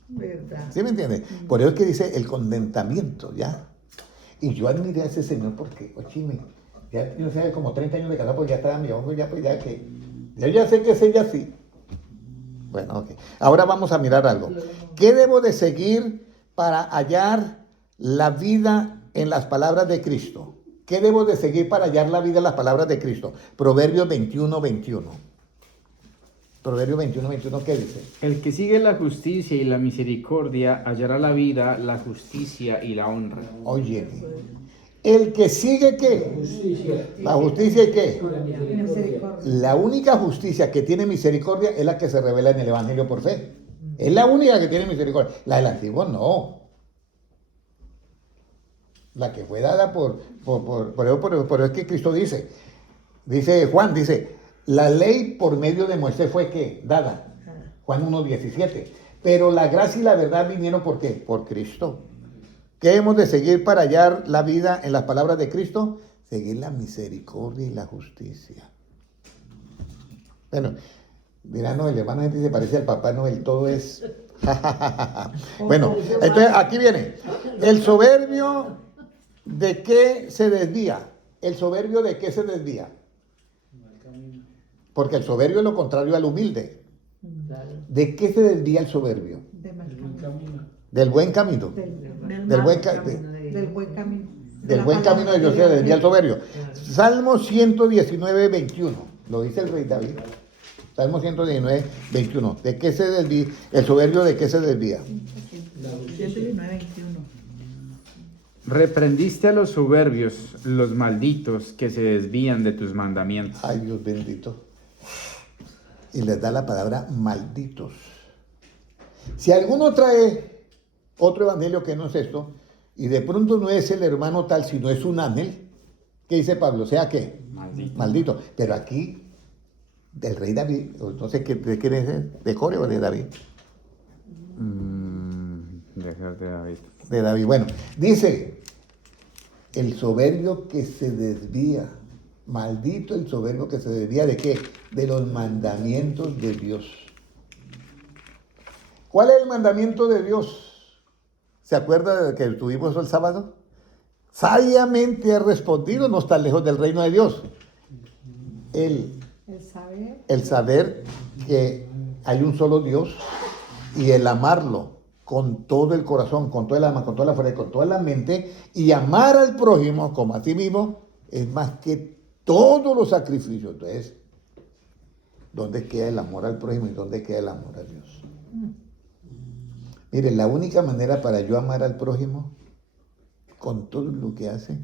¿Verdad? ¿Sí me entiende? Por eso es que dice el contentamiento, ¿ya? Y yo admiré a ese señor porque, oye, ya yo sé, como 30 años de casado, pues ya estaba mi hombre, ya pues ya que, yo ya sé que es ella sí. Bueno, ok. Ahora vamos a mirar algo. ¿Qué debo de seguir para hallar la vida en las palabras de Cristo? ¿Qué debo de seguir para hallar la vida en las palabras de Cristo? Proverbios 21, 21. Proverbios 21, 21, ¿qué dice? El que sigue la justicia y la misericordia hallará la vida, la justicia y la honra. Oye, el que sigue ¿qué? Justicia. La justicia y qué. Misericordia. La única justicia que tiene misericordia es la que se revela en el Evangelio por fe. Es la única que tiene misericordia. La del antiguo no. La que fue dada por es que Cristo dice Juan, la ley por medio de Moisés fue ¿qué? Dada. Juan 1:17. Pero la gracia y la verdad vinieron ¿por qué? Por Cristo. ¿Qué hemos de seguir para hallar la vida en las palabras de Cristo? Seguir la misericordia y la justicia. Bueno, dirán, no, el hermano gente se parece al Papá Noel, todo es... Bueno, entonces aquí viene. El soberbio, ¿de qué se desvía? El soberbio, ¿de qué se desvía? Porque el soberbio es lo contrario al humilde. ¿De qué se desvía el soberbio? De mal Buen camino. camino. Del buen camino. Del buen camino. Del buen camino. Del buen camino de Dios se desvía el soberbio. Salmo 119, 21. Lo dice el rey David. Salmo 119, 21. ¿De qué se desvía? El soberbio, ¿de qué se desvía? 19, 21. Reprendiste a los soberbios, los malditos que se desvían de tus mandamientos. Ay, Dios bendito. Y les da la palabra malditos. Si alguno trae otro evangelio que no es esto, y de pronto no es el hermano tal, sino es un ángel, ¿qué dice Pablo? ¿Sea qué? Maldito. Maldito. Pero aquí, del rey David, no sé de quién es, de Core o de David. De David. De David. Bueno, dice, el soberbio que se desvía, maldito el soberbio que se desvía ¿de qué? De los mandamientos de Dios. ¿Cuál es el mandamiento de Dios? ¿Se acuerda de que tuvimos el sábado? Sabiamente ha respondido, no está lejos del reino de Dios. El saber que hay un solo Dios y el amarlo con todo el corazón, con toda el alma, con toda la fuerza, con toda la mente, y amar al prójimo como a ti mismo es más que todos los sacrificios. Entonces, ¿dónde queda el amor al prójimo y dónde queda el amor a Dios? Mire, la única manera para yo amar al prójimo con todo lo que hace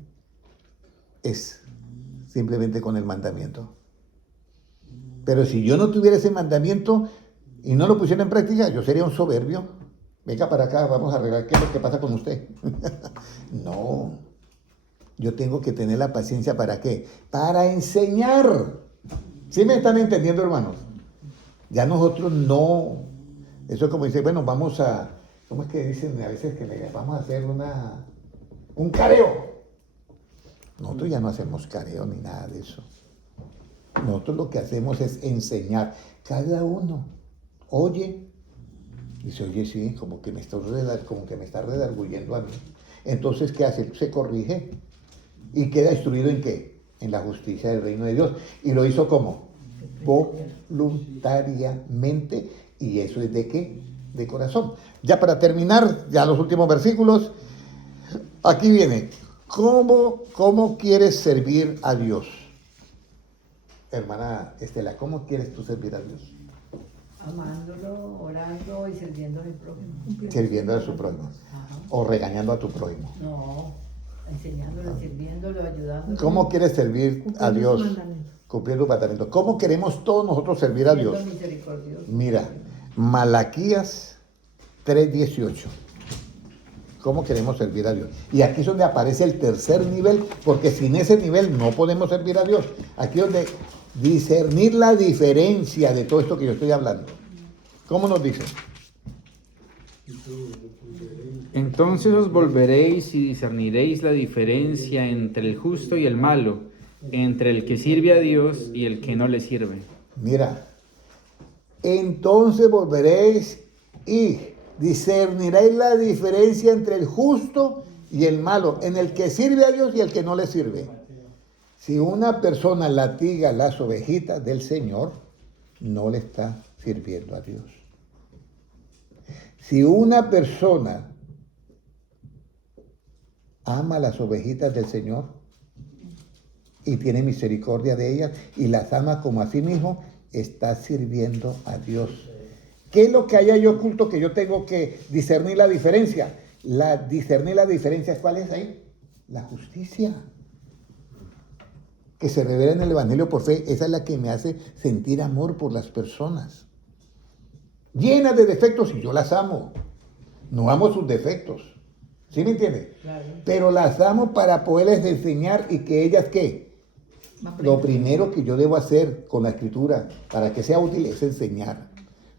es simplemente con el mandamiento. Pero si yo no tuviera ese mandamiento y no lo pusiera en práctica, yo sería un soberbio. Venga para acá, vamos a arreglar qué es lo que pasa con usted. No, yo tengo que tener la paciencia ¿para qué? Para enseñar. ¿Sí me están entendiendo, hermanos? Ya nosotros no. Eso es como dice, bueno, vamos a, ¿cómo es que dicen a veces que vamos a hacer un careo? Nosotros ya no hacemos careo ni nada de eso. Nosotros lo que hacemos es enseñar. Cada uno oye, dice, oye, sí, como que me está redarguyendo a mí. Entonces, ¿qué hace? Se corrige y queda instruido ¿en qué? En la justicia del reino de Dios. ¿Y lo hizo cómo? Voluntariamente. ¿Y eso es de qué? De corazón. Ya para terminar, ya los últimos versículos, aquí viene, ¿cómo quieres servir a Dios? hermana Estela, ¿cómo quieres tú servir a Dios? Amándolo, orando y sirviendo al prójimo. Sirviendo a su prójimo. Ajá. O regañando a tu prójimo. No, enseñándolo, sirviéndolo, ayudándolo. ¿Cómo quieres servir a Dios? Cumplir los mandamientos. ¿Cómo queremos todos nosotros servir a Dios? Siendo misericordioso. Mira, Malaquías 3:18. ¿Cómo queremos servir a Dios? Y aquí es donde aparece el tercer nivel, porque sin ese nivel no podemos servir a Dios. Aquí es donde discernir la diferencia de todo esto que yo estoy hablando. ¿Cómo nos dice? Entonces os volveréis y discerniréis la diferencia entre el justo y el malo, entre el que sirve a Dios y el que no le sirve. Mira, entonces volveréis y discerniréis la diferencia entre el justo y el malo, en el que sirve a Dios y el que no le sirve. Si una persona latiga las ovejitas del Señor, no le está sirviendo a Dios. Si una persona ama las ovejitas del Señor y tiene misericordia de ellas y las ama como a sí mismo, está sirviendo a Dios. ¿Qué es lo que hay ahí oculto que yo tengo que discernir la diferencia? Discernir la diferencia, ¿cuál es ahí? La justicia. Que se revela en el Evangelio por fe, esa es la que me hace sentir amor por las personas. Llenas de defectos y yo las amo. No amo sus defectos. ¿Sí me entiende? Claro. Pero las amo para poderles enseñar y que ellas, ¿qué? Lo primero que yo debo hacer con la escritura para que sea útil es enseñar.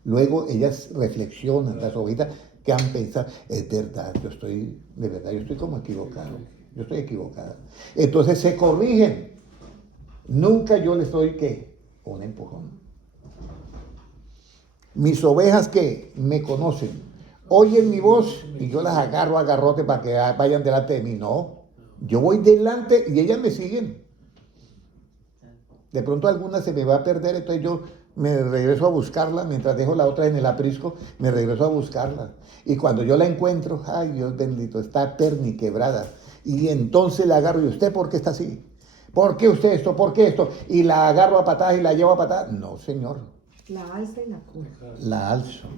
Luego ellas reflexionan, las ovejitas que han pensado, es verdad, yo estoy como equivocado, yo estoy equivocada. Entonces se corrigen. Nunca yo les doy, ¿qué? Un empujón. Mis ovejas que me conocen, oyen mi voz y yo las agarro a garrote para que vayan delante de mí. No, yo voy delante y ellas me siguen. De pronto alguna se me va a perder, entonces yo me regreso a buscarla, mientras dejo la otra en el aprisco, me regreso a buscarla. Y cuando yo la encuentro, ay Dios bendito, está perniquebrada. Y entonces la agarro, ¿y usted por qué está así? ¿Por qué usted esto? ¿Por qué esto? Y la agarro a patadas y la llevo a patadas. No, señor. La alza y la cuelga. La alzo,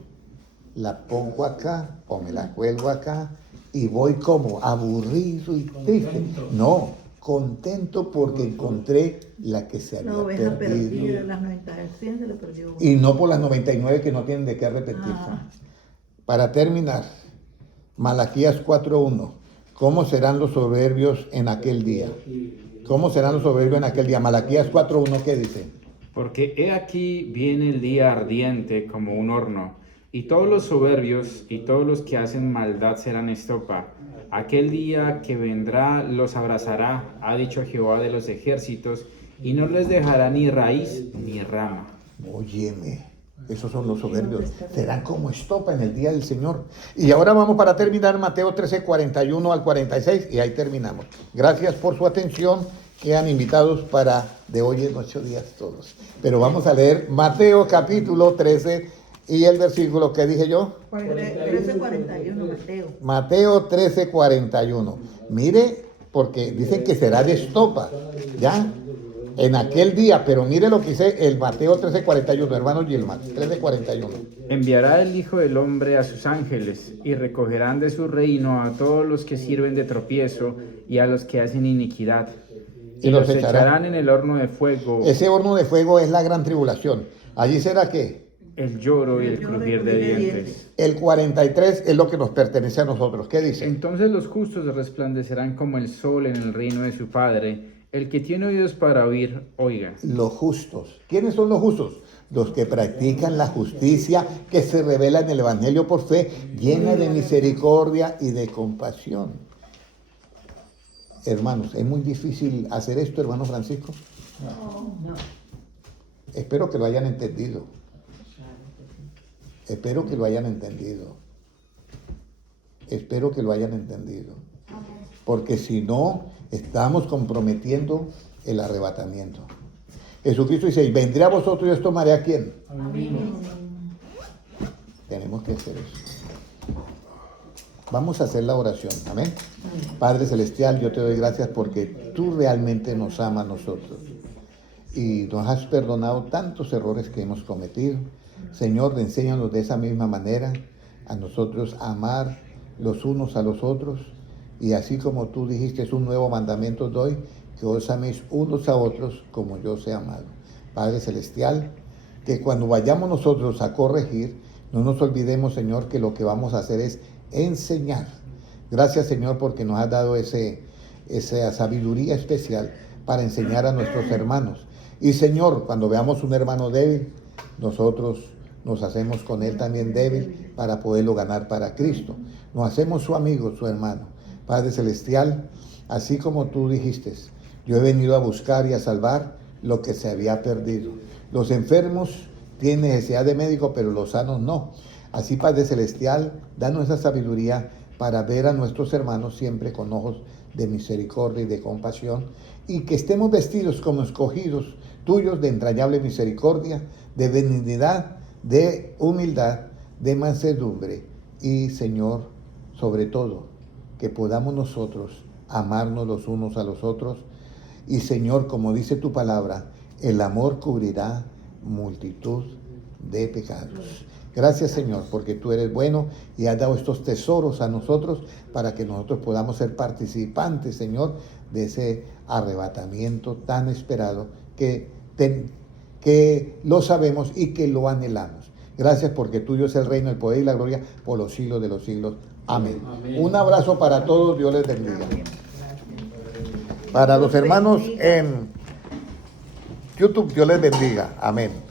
la pongo acá o me la cuelgo acá y voy como aburrido y triste. No, contento porque encontré la que se había La oveja perdido. perdida, las 90, el 100 se le perdió. Y no por las 99 que no tienen de qué arrepentirse. Para terminar, Malaquías 4:1. ¿Cómo serán los soberbios en aquel día? ¿Cómo serán los soberbios en aquel día? Malaquías 4:1, ¿qué dice? Porque he aquí viene el día ardiente como un horno, y todos los soberbios y todos los que hacen maldad serán estopa. Aquel día que vendrá los abrazará, ha dicho Jehová de los ejércitos, y no les dejará ni raíz ni rama. Óyeme, esos son los soberbios. Serán como estopa en el día del Señor. Y ahora vamos para terminar Mateo 13:41 al 46 y ahí terminamos. Gracias por su atención. Quedan invitados para de hoy en 8 días todos. Pero vamos a leer Mateo capítulo 13 y el versículo que dije yo. 13:41, Mateo. Mateo 13:41. Mire, porque dicen que será de estopa, ¿ya? En aquel día, pero mire lo que dice el Mateo 13:41, hermano Gilman, 13:41. Enviará el Hijo del Hombre a sus ángeles, y recogerán de su reino a todos los que sirven de tropiezo y a los que hacen iniquidad. Y los echarán en el horno de fuego. Ese horno de fuego es la gran tribulación. Allí será ¿qué? El lloro y el crujir de dientes. El 43 es lo que nos pertenece a nosotros. ¿Qué dice? Entonces los justos resplandecerán como el sol en el reino de su Padre. El que tiene oídos para oír, oiga. Los justos. ¿Quiénes son los justos? Los que practican la justicia que se revela en el Evangelio por fe, llena de misericordia y de compasión. Hermanos, es muy difícil hacer esto, hermano Francisco. No. Espero que lo hayan entendido. Espero que lo hayan entendido. Espero que lo hayan entendido. Porque si no, estamos comprometiendo el arrebatamiento. Jesucristo dice, y vendré a vosotros y os tomaré ¿a quién? Tenemos que hacer eso. Vamos a hacer la oración. Amén. Padre Celestial, yo te doy gracias porque tú realmente nos amas a nosotros. y nos has perdonado tantos errores que hemos cometido. Señor, enséñanos de esa misma manera a nosotros a amar los unos a los otros, y así como tú dijiste, es un nuevo mandamiento os doy, que os améis unos a otros como yo os he amado. Padre Celestial, que cuando vayamos nosotros a corregir, no nos olvidemos, Señor, que lo que vamos a hacer es enseñar. Gracias, Señor, porque nos has dado esa sabiduría especial para enseñar a nuestros hermanos. Y, Señor, cuando veamos un hermano débil, nosotros nos hacemos con él también débil para poderlo ganar para Cristo. Nos hacemos su amigo, su hermano. Padre Celestial, así como tú dijiste, yo he venido a buscar y a salvar lo que se había perdido. Los enfermos tienen necesidad de médico, pero los sanos no. Así, Padre Celestial, danos esa sabiduría para ver a nuestros hermanos siempre con ojos de misericordia y de compasión, y que estemos vestidos como escogidos tuyos de entrañable misericordia, de benignidad, de humildad, de mansedumbre, y, Señor, sobre todo, que podamos nosotros amarnos los unos a los otros. Y, Señor, como dice tu palabra, el amor cubrirá multitud de pecados. Gracias, Señor, porque tú eres bueno y has dado estos tesoros a nosotros para que nosotros podamos ser participantes, Señor, de ese arrebatamiento tan esperado que lo sabemos y que lo anhelamos. Gracias, porque tuyo es el reino, el poder y la gloria por los siglos de los siglos. Amén. Amén. Un abrazo para todos, Dios les bendiga. Para los hermanos en YouTube, Dios les bendiga. Amén.